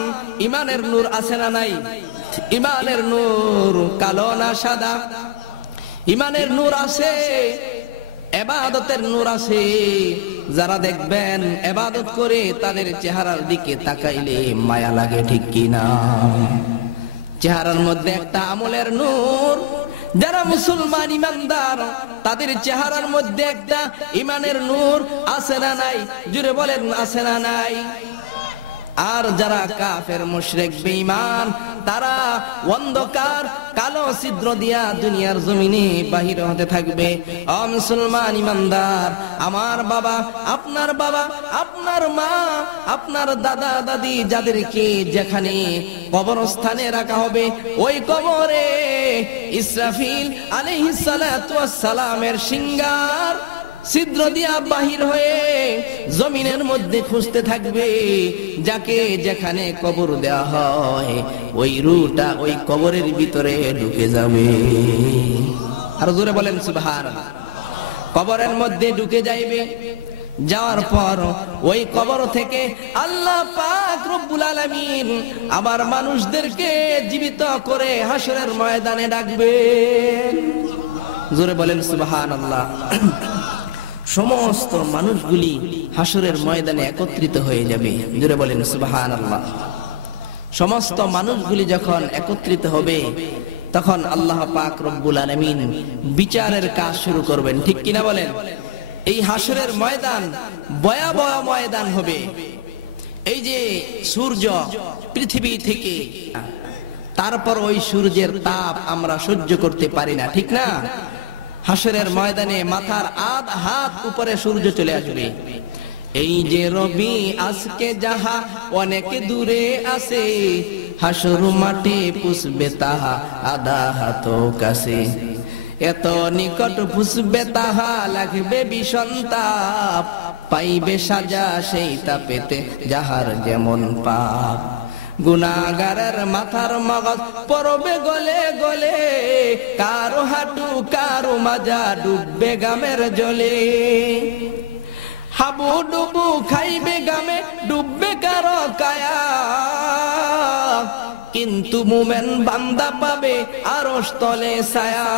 ঈমানের নূর আছে না নাই? ঈমানের নূর কালো না সাদা? ঈমানের নূর আছে, ইবাদতের নূর আছে। যারা দেখবেন ইবাদত করে তাদের চেহারার দিকে তাকাইলে মায়া লাগে, ঠিক কিনা? চেহারার মধ্যে একটা আমলের নূর। যারা মুসলমান ঈমানদার তাদের চেহারার মধ্যে একটা ঈমানের নূর আছে না নাই? জোরে বলেন আছে না নাই? আর যারা কাফের মুশরিক বেঈমান তারা অন্ধকার কালো ছিদ্র দিয়া দুনিয়ার জমিনে বাহির হতে থাকবে। ও মুসলমান ঈমানদার, আমার বাবা, আপনার মা, আপনার দাদা দাদি যাদেরকে যেখানে কবরস্থানে রাখা হবে ওই কবরে ইসরাফিল আলাইহিস সালাতু ওয়াস সালামের সিংহার ছিদ্র দিয়া বাহির হয়ে জমিনের মধ্যে খুঁজতে থাকবে। যাকে যেখানে কবর দেওয়া হয় ওই রূহটা ওই কবরের ভিতরে ঢুকে যাবে। আর জোরে বলেন সুবহানাল্লাহ। কবরের মধ্যে ঢুকে যাইবে। যাওয়ার পর ওই কবর থেকে আল্লাহ পাক রব্বুল আলামিন আবার মানুষদেরকে জীবিত করে হাসরের ময়দানে ডাকবেন। জোরে বলেন সুবহানাল্লাহ। সমস্ত মানুষগুলি হাসরের ময়দানে একত্রিত হয়ে যাবে। জোরে বলেন সুবহানাল্লাহ। সমস্ত মানুষগুলি যখন একত্রিত হবে তখন আল্লাহ পাক রব্বুল আলামিন বিচারের কাজ শুরু করবেন, ঠিক কিনা বলেন? এই হাসরের ময়দান ভয়াবহ ময়দান হবে। এই যে সূর্য পৃথিবী থেকে, তারপর ওই সূর্যের তাপ আমরা সহ্য করতে পারি না, ঠিক না? হাসরের ময়দানে মাথার আধ হাত উপরে সূর্য চলে আসবে। এই যে রবি আজকে যাহা অনেক দূরে আছে, হাসর মাঠে পুষবে তাহা আধা হাত কাছে। এত নিকট পুষবে তাহা লাগবে ভীষণ তাপ, পাইবে সাজা সেই তাপেতে যাহার যেমন পাপ। গুনাহগারের মাথার মগজ পড়বে গলে গলে, কারো হাঁটু কারো মাজা ডুববে গামের জলে। হাবু ডুবু খাইবে গামে ডুববে কারো কায়া, কিন্তু মুমিন বান্দা পাবে আরশ তলে ছায়া,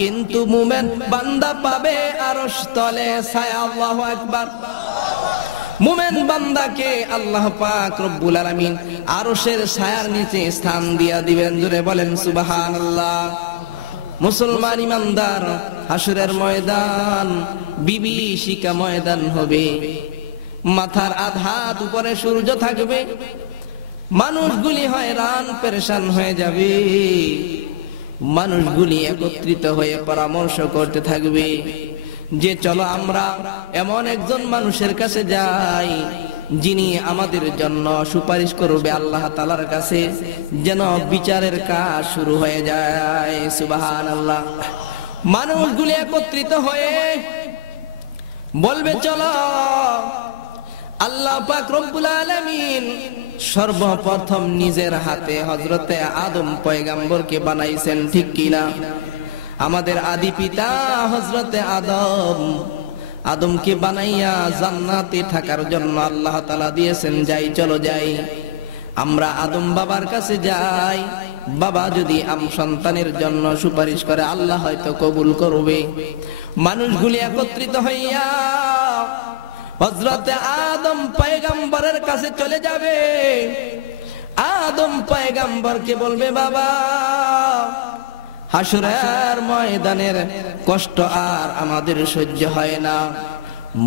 কিন্তু মুমিন বান্দা পাবে আরশ তলে ছায়া। আল্লাহু আকবার। মুমিন বান্দাকে আল্লাহ পাক রব্বুল আলামিন আরশের ছায়ার নিচে স্থান দিয়া দিবেন। জোরে বলেন সুবহানাল্লাহ। মুসলমান ইমানদার, হাসরের ময়দান বিভীষিকা ময়দান হবে। মাথার আধাত উপরে সূর্য থাকবে, মানুষগুলি হয়রান পেরেশান হয়ে যাবে। মানুষগুলি একত্রিত হয়ে পরামর্শ করতে থাকবে যে চলো আমরা এমন একজন মানুষের কাছে যাই যিনি আমাদের জন্য সুপারিশ করবে আল্লাহ তাআলার কাছে, যেন বিচারের কাজ শুরু হয়ে যায়। সুবহানাল্লাহ। মানুষগুলি একত্রিত হয়ে বলবে চলো। আল্লাহ পাক রব্বুল আলামিন সর্বপ্রথম নিজের হাতে হযরতে আদম পয়গম্বরকে বানাইছেন, ঠিক কিনা? আমাদের আদি পিতা হযরতে আদমকে বানাইয়া জান্নাতে থাকার জন্য আল্লাহ তাআলা দিয়েছেন যাই, চলো যাই আমরা আদম বাবার কাছে যাই। বাবা যদি সন্তানের জন্য সুপারিশ করে আল্লাহ হয়তো কবুল করবে। মানুষগুলি একত্রিত হইয়া হযরতে আদম পয়গম্বরের কাছে চলে যাবে। আদম পয়গম্বরকে বলবে বাবা, হাসরের ময়দানের কষ্ট আর আমাদের সহ্য হয় না,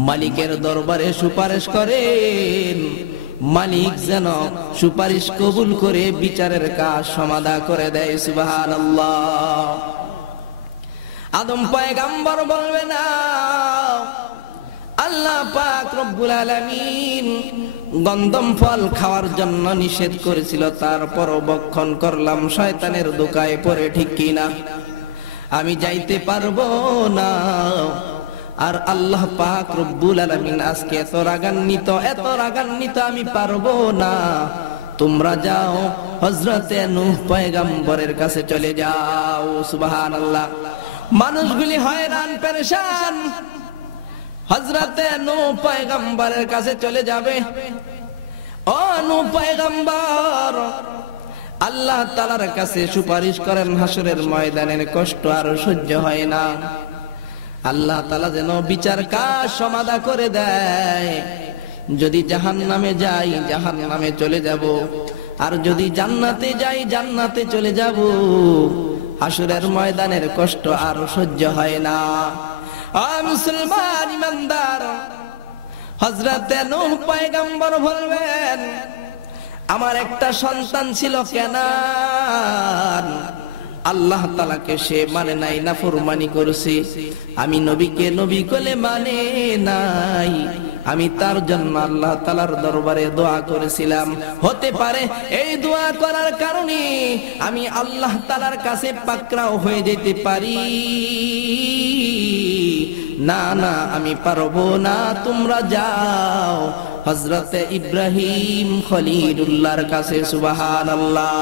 মালিকের দরবারে সুপারিশ করেন, মালিক যেন সুপারিশ কবুল করে বিচারের কাজ সমাধা করে দেয়। সুবহানাল্লাহ। আদম পয়গম্বর বলবে না, আল্লাহ পাক রব্বুল আলামিন গন্ধম ফল খাওয়ার জন্য নিষেধ করেছিল, তারপরও ভক্ষণ করলাম শয়তানের ধোঁকায় পড়ে, ঠিক কিনা? আমি যাইতে পারবো না। আর আল্লাহ পাক রব্বুল আলামিন আজকে এত রাগান্বিত আমি পারবো না। তোমরা যাও হযরতে নূহ পয়গম্বরের কাছে চলে যাও। সুবহানাল্লাহ। মানুষগুলি হয়রান পেরেশান হযরতে নূহ পয়গম্বরের কাছে চলে যাবে। ও নূহ পয়গম্বর, আল্লাহ তাআলার কাছে সুপারিশ করেন, হাসরের ময়দানের কষ্ট আর সহ্য হয় না, আল্লাহ তাআলা যেন বিচার কাজ সমাধা করে দেয়। যদি জাহান্নামে যাই জাহান্নামে চলে যাব, আর যদি জান্নাতে যাই জান্নাতে চলে যাব। হাসরের ময়দানের কষ্ট আর সহ্য হয় না। মুসলমান ইমানদার, হযরতে নূহ পয়গম্বর বলবেন আমার একটা সন্তান ছিল কেনান, আল্লাহ তাআলাকে সে মানে নাই, নাফরমানি করেছে। আমি নবীকে নবী বলে মানে নাই, আমি তার জন্য আল্লাহ তাআলার দরবারে দোয়া করেছিলাম। হতে পারে এই দোয়া করার কারণে আমি আল্লাহ তাআলার কাছে পাকড়াও হয়ে যেতে পারি। না না, আমি পারবো না, তোমরা যাও হযরতে ইব্রাহিম খলিলুল্লাহর কাছে। সুবহানাল্লাহ।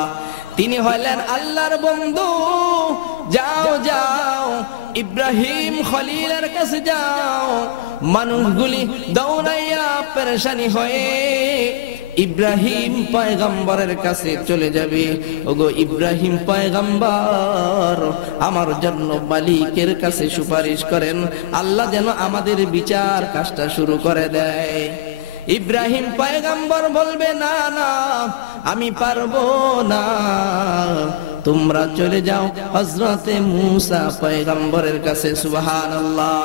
তিনি হলেন আল্লাহর বন্ধু। যাও যাও ইব্রাহিম খলিলের কাছে যাও। মানুষগুলি দৌড়াইয়া পেরেশানি হয়ে ইব্রাহিম পয়গম্বরের কাছে চলে যাবে। ওগো ইব্রাহিম পয়গম্বর, আমার জন্য মালিকের কাছে সুপারিশ করেন, আল্লাহ যেন আমাদের বিচার কাজটা শুরু করে দেয়। ইব্রাহিম পয়গম্বর বলবে না না, আমি পারবো না, তোমরা চলে যাও হযরতে মূসা পয়গম্বরের কাছে। সুবহানাল্লাহ।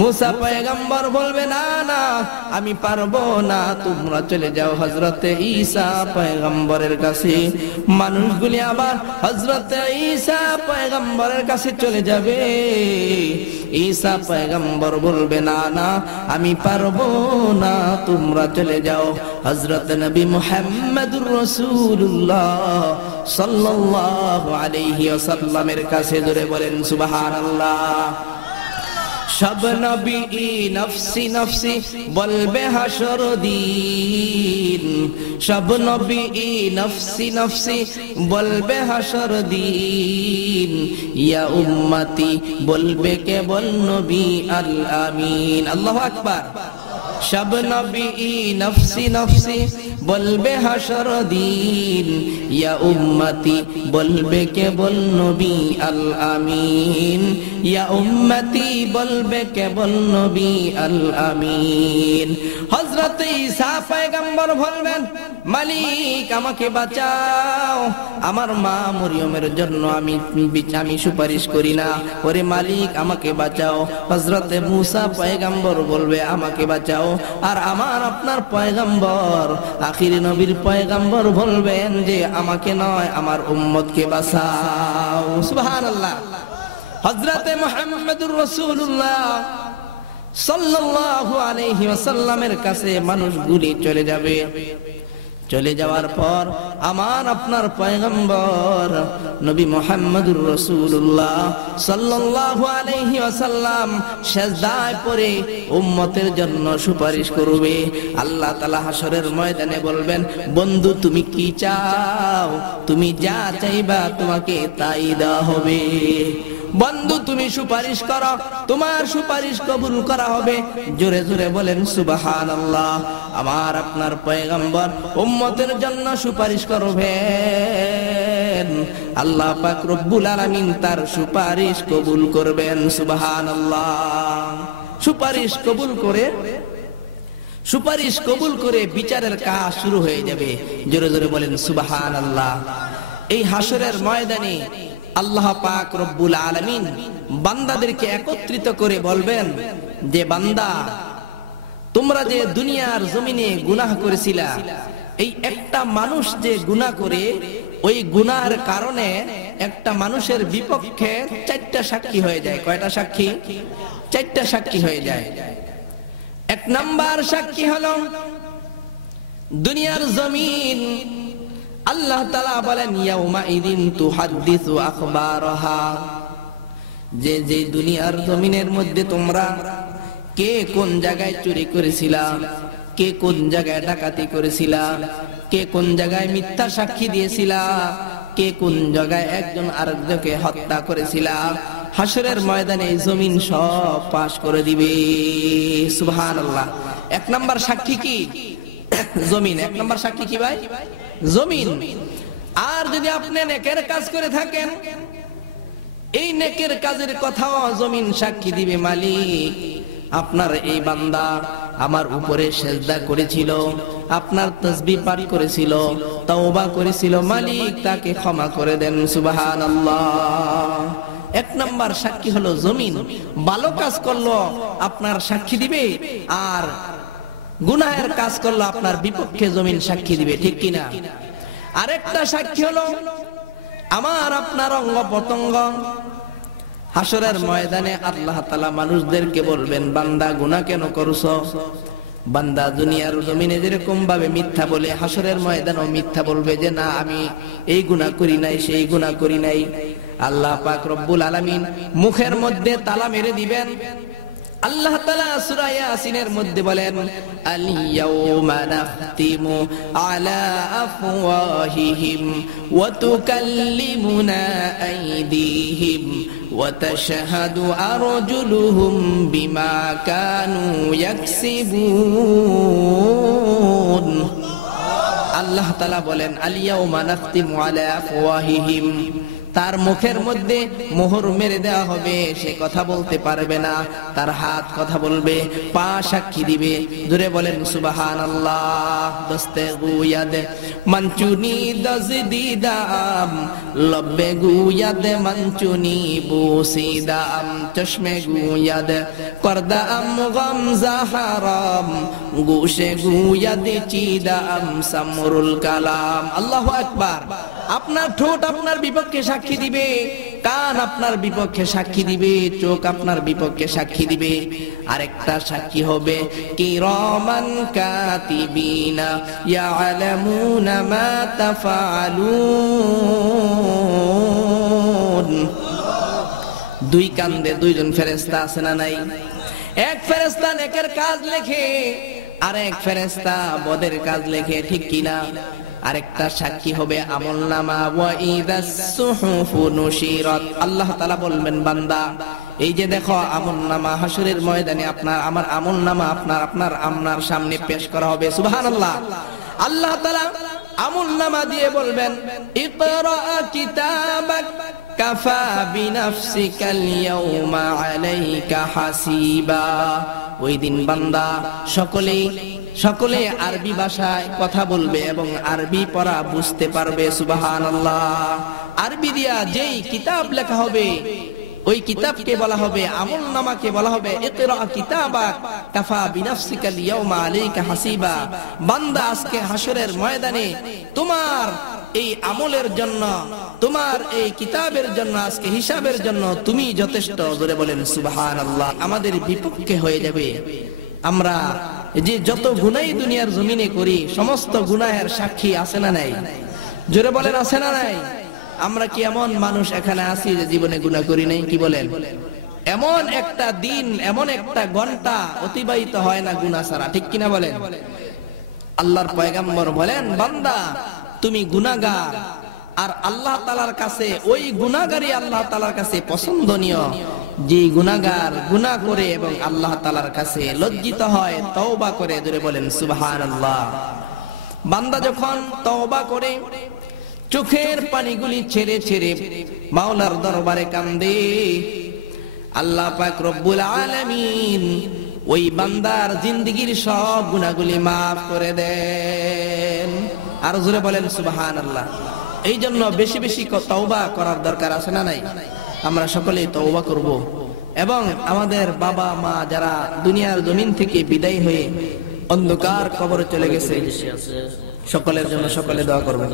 মূসা পয়গম্বর বলবে না না, আমি পারবো না, তোমরা চলে যাও হযরতে ঈসা পয়গম্বরের কাছে। মানুষগুলি আবার হযরতে ঈসা পয়গম্বরের কাছে চলে যাবে। ঈসা পয়গম্বর বলবে না না, আমি পারবো না, তোমরা চলে যাও হযরত নবী মুহাম্মদুর রাসূলুল্লাহ সাল্লাল্লাহু আলাইহি ওয়াসাল্লামের কাছে। জোরে বলেন সুবহানাল্লাহ। সব নবী নফসি নফসি বলবে হাসর দিন, সব নবী নফসি নফসি বলবে হাসর দিন। ইয়া উম্মতি বলবে কেবল নবী আল আমিন। আল্লাহু আকবার। সব নবী নফসি নফসি বলবে হাসর দিন, ইয়া উম্মতি বলবে কেবল নবী আল আমিন, ইয়া উম্মতি বলবে কেবল নবী আল আমিন। হযরত ঈসা পয়গম্বর বলবেন, মালিক আমাকে বাঁচাও, আমার মা মরিয়মের জন্য আমি সুপারিশ করি না, ওরে মালিক আমাকে বাঁচাও। হযরত মুসা পয়গম্বর বলবে আমাকে বাঁচাও, আর আমার আপনার পয়গম্বর আখির নবীর পয়গম্বর বলবেন যে আমাকে নয় আমার উম্মতকে বাঁচাও। সুবহানাল্লাহ। হযরত মুহাম্মদুর রাসূলুল্লাহ সাল্লাল্লাহু আলাইহি ওয়াসাল্লামের কাছে মানুষগুলি চলে যাবে। চলে যাওয়ার পর আমার আপনার পয়গম্বর নবী মুহাম্মদুর রাসূলুল্লাহ সাল্লাল্লাহু আলাইহি ওয়াসাল্লাম সিজদায় পড়ে উম্মতের জন্য সুপারিশ করবে। আল্লাহ তাআলা হাশরের ময়দানে বলবেন, বন্ধু তুমি কি চাও? তুমি যা চাইবা তোমাকে তাই দেওয়া হবে। বন্ধু তুমি সুপারিশ করো, তোমার সুপারিশ কবুল করা হবে। জোরে জোরে বলেন সুবহানাল্লাহ। আমার আপনার পয়গম্বর উম্মতের জন্য সুপারিশ করবেন, আল্লাহ পাক রব্বুল আলামিন তার সুপারিশ কবুল করবেন। সুবহানাল্লাহ। সুপারিশ কবুল করে বিচারের কাজ শুরু হয়ে যাবে। জোরে জোরে বলেন সুবহানাল্লাহ। এই হাশরের ময়দানে আল্লাহ পাক রব্বুল আলামিন বান্দাদেরকে একত্রিত করে বলবেন যে বান্দা, তোমরা যে দুনিয়ার জমিনে গুনাহ করেছিলা, এই একটা মানুষ যে গুনাহ করে, ওই গুনাহের কারণে একটা মানুষের বিপক্ষে 4টা সাক্ষী হয়ে যায়। কয়টা সাক্ষী? 4টা সাক্ষী হয়ে যায়। এক নাম্বার সাক্ষী হলো দুনিয়ার জমিন। আল্লাহ তাআলা বলেন, ইয়াউমা ইদিন তুহাদ্দিসু আখবারহা, যে যে দুনিয়ার জমিনের মধ্যে তোমরা কে কোন জায়গায় চুরি করেছিলা, কে কোন জায়গায় ডাকাতি করেছিলা, কে কোন জায়গায় মিথ্যা সাক্ষী দিয়েছিলা, কে কোন জায়গায় একজন আরেকজনকে হত্যা করেছিলা, হাশরের ময়দানে এই জমিন সব পাশ করে দিবে। সুবহানাল্লাহ। এক নাম্বার সাক্ষী কি? জমিন। এক নাম্বার সাক্ষী কি ভাই? জমিন। আর যদি আপনি নেকের কাজ করে থাকেন, এই নেকের কাজের কথাও জমিন সাক্ষী দিবে, মালিক আপনার এই বান্দা আমার উপরে সেজদা করেছিল, আপনার তাসবিহ পাঠ করেছিল, তওবা করেছিল, মালিক তাকে ক্ষমা করে দেন। সুবহানাল্লাহ। এক নাম্বার সাক্ষী হলো জমিন। ভালো কাজ করলো আপনার সাক্ষী দিবে, আর গুনাহের কাজ করলো আপনার বিপক্ষে জমিন সাক্ষী দিবে, ঠিক কিনা? আরেকটা সাক্ষী হলো আমার আপনার অঙ্গ প্রত্যঙ্গ। হাশরের ময়দানে আল্লাহ তাআলা মানুষদেরকে বলবেন, বান্দা গুনাহ কেন করছো? বান্দা দুনিয়ার জমিনে যেরকম ভাবে মিথ্যা বলে, হাশরের ময়দানেও মিথ্যা বলবে যে না আমি এই গুনাহ করি নাই, সেই গুনাহ করি নাই। আল্লাহ পাক রব্বুল আলামিন মুখের মধ্যে তালা মেরে দিবেন। আল্লাহ তাআলা সূরা ইয়াসিনের মধ্যে বলেন, আল ইয়াউমা নাখতিমু আলা আফওয়াহিহিম ওয়া তুকাল্লিমুনা আইদিহিম ওয়া তাশহাদু আরজুলুহুম বিমা কানু ইয়াকসিবুন। আল্লাহ তাআলা বলেন, আল ইয়াউমা নাখতিমু আলা আফওয়াহিহিম, তার মুখের মধ্যে মোহর মেরে দেওয়া হবে, সে কথা বলতে পারবে না। তার হাত কথা বলবে, পা সাক্ষী দিবে। জোরে বলেন সুবহানাল্লাহ। দস্তে গুয়াদ মঞ্চুনি দজদিদাম, লব্বে গুয়াদ মঞ্চুনি বুসিদাম, চশমে গুয়াদ করদাম গম জাহারাম, গোশে গুয়াদ চিদাম সামরুল কালাম। আল্লাহু আকবার। আপনার ঠোঁট আপনার বিপক্ষে সাক্ষী দিবে, কান আপনার বিপক্ষে সাক্ষী দিবে, চোখ আপনার বিপক্ষে সাক্ষী দিবে। আরেকটা সাক্ষী হবে কিরামান কাতিবিনা ইয়ালামুনা মা তাফআলুন। দুই কান্দে দুইজন ফেরেশতা আছে না নাই? এক ফেরেশতা নেকের কাজ লেখে, আরেক ফেরেশতা বদের কাজ লেখে, ঠিক কিনা? আরেকটা সাক্ষী হবে আমলনামা। ওয়া ইদাস সুহুফু নুশিরাত, আল্লাহ তাআলা বলবেন, বান্দা এই যে দেখো আমলনামা হাসরের ময়দানে আপনার আমার আমলনামা আপনার সামনে পেশ করা হবে। সুবহানাল্লাহ। আল্লাহ তাআলা আমলনামা দিয়ে বলবেন, ইকরা কিতাবাক কাফা বিনাফসিকাল ইয়াউমা আলাইকা হাসিবা। ওই দিন বান্দা সকলে আরবি ভাষায় কথা বলবে এবং আরবি পড়া বুঝতে পারবে। সুবহানাল্লাহ। আরবি দিয়া যেই কিতাব লেখা হবে ওই কিতাবকে বলা হবে, আমলনামাকে বলা হবে, ইকরা কিতাবাক কাফা বিনাফসিকাল ইয়াউমা আলাইকা হাসিবা। বান্দা আজকে হাসরের ময়দানে তোমার এই আমলের জন্য, তোমার এই কিতাবের জন্য, আজকে হিসাবের জন্য তুমি যথেষ্ট। জোরে বলেন সুবহানাল্লাহ। আমাদের বিপক্ষে হয়ে যাবে। আমরা যে যত গুনাহ দুনিয়ার জমিনে করি সমস্ত গুনাহের সাক্ষী আছে না নাই? জোরে বলেন আছে না নাই? আমরা কি এমন মানুষ এখানে আছি যে জীবনে গুনাহ করি নাই? কি বলেন? এমন একটা দিন, এমন একটা ঘন্টা অতিবাহিত হয় না গুনাহ ছাড়া, ঠিক কিনা বলেন? আল্লাহর পয়গম্বর বলেন, বান্দা তুমি গুনাহগার, আর আল্লাহ তাআলার কাছে ওই গুনাহগারই আল্লাহ তাআলার কাছে পছন্দনীয় যে গুনাহগার গুনাহ করে এবং আল্লাহ তাআলার কাছে লজ্জিত হয়, তওবা করে। জোরে বলেন সুবহানাল্লাহ। বান্দা যখন তওবা করে চোখের পানিগুলি ছেড়ে ছেড়ে মাওলার দরবারে কান্দে, আল্লাহ পাক রব্বুল আলামিন ওই বান্দার জিন্দেগীর সব গুনাহগুলি maaf করে দেন। আর জোরে বলেন সুবহানাল্লাহ। এই জন্য বেশি বেশি তওবা করার দরকার আছে না নাই? আমরা সকলেই তওবা করব এবং আমাদের বাবা মা যারা দুনিয়ার জমিন থেকে বিদায় হয়ে অন্ধকার কবরে চলে গেছে সকলের জন্য সকলে দোয়া করবেন।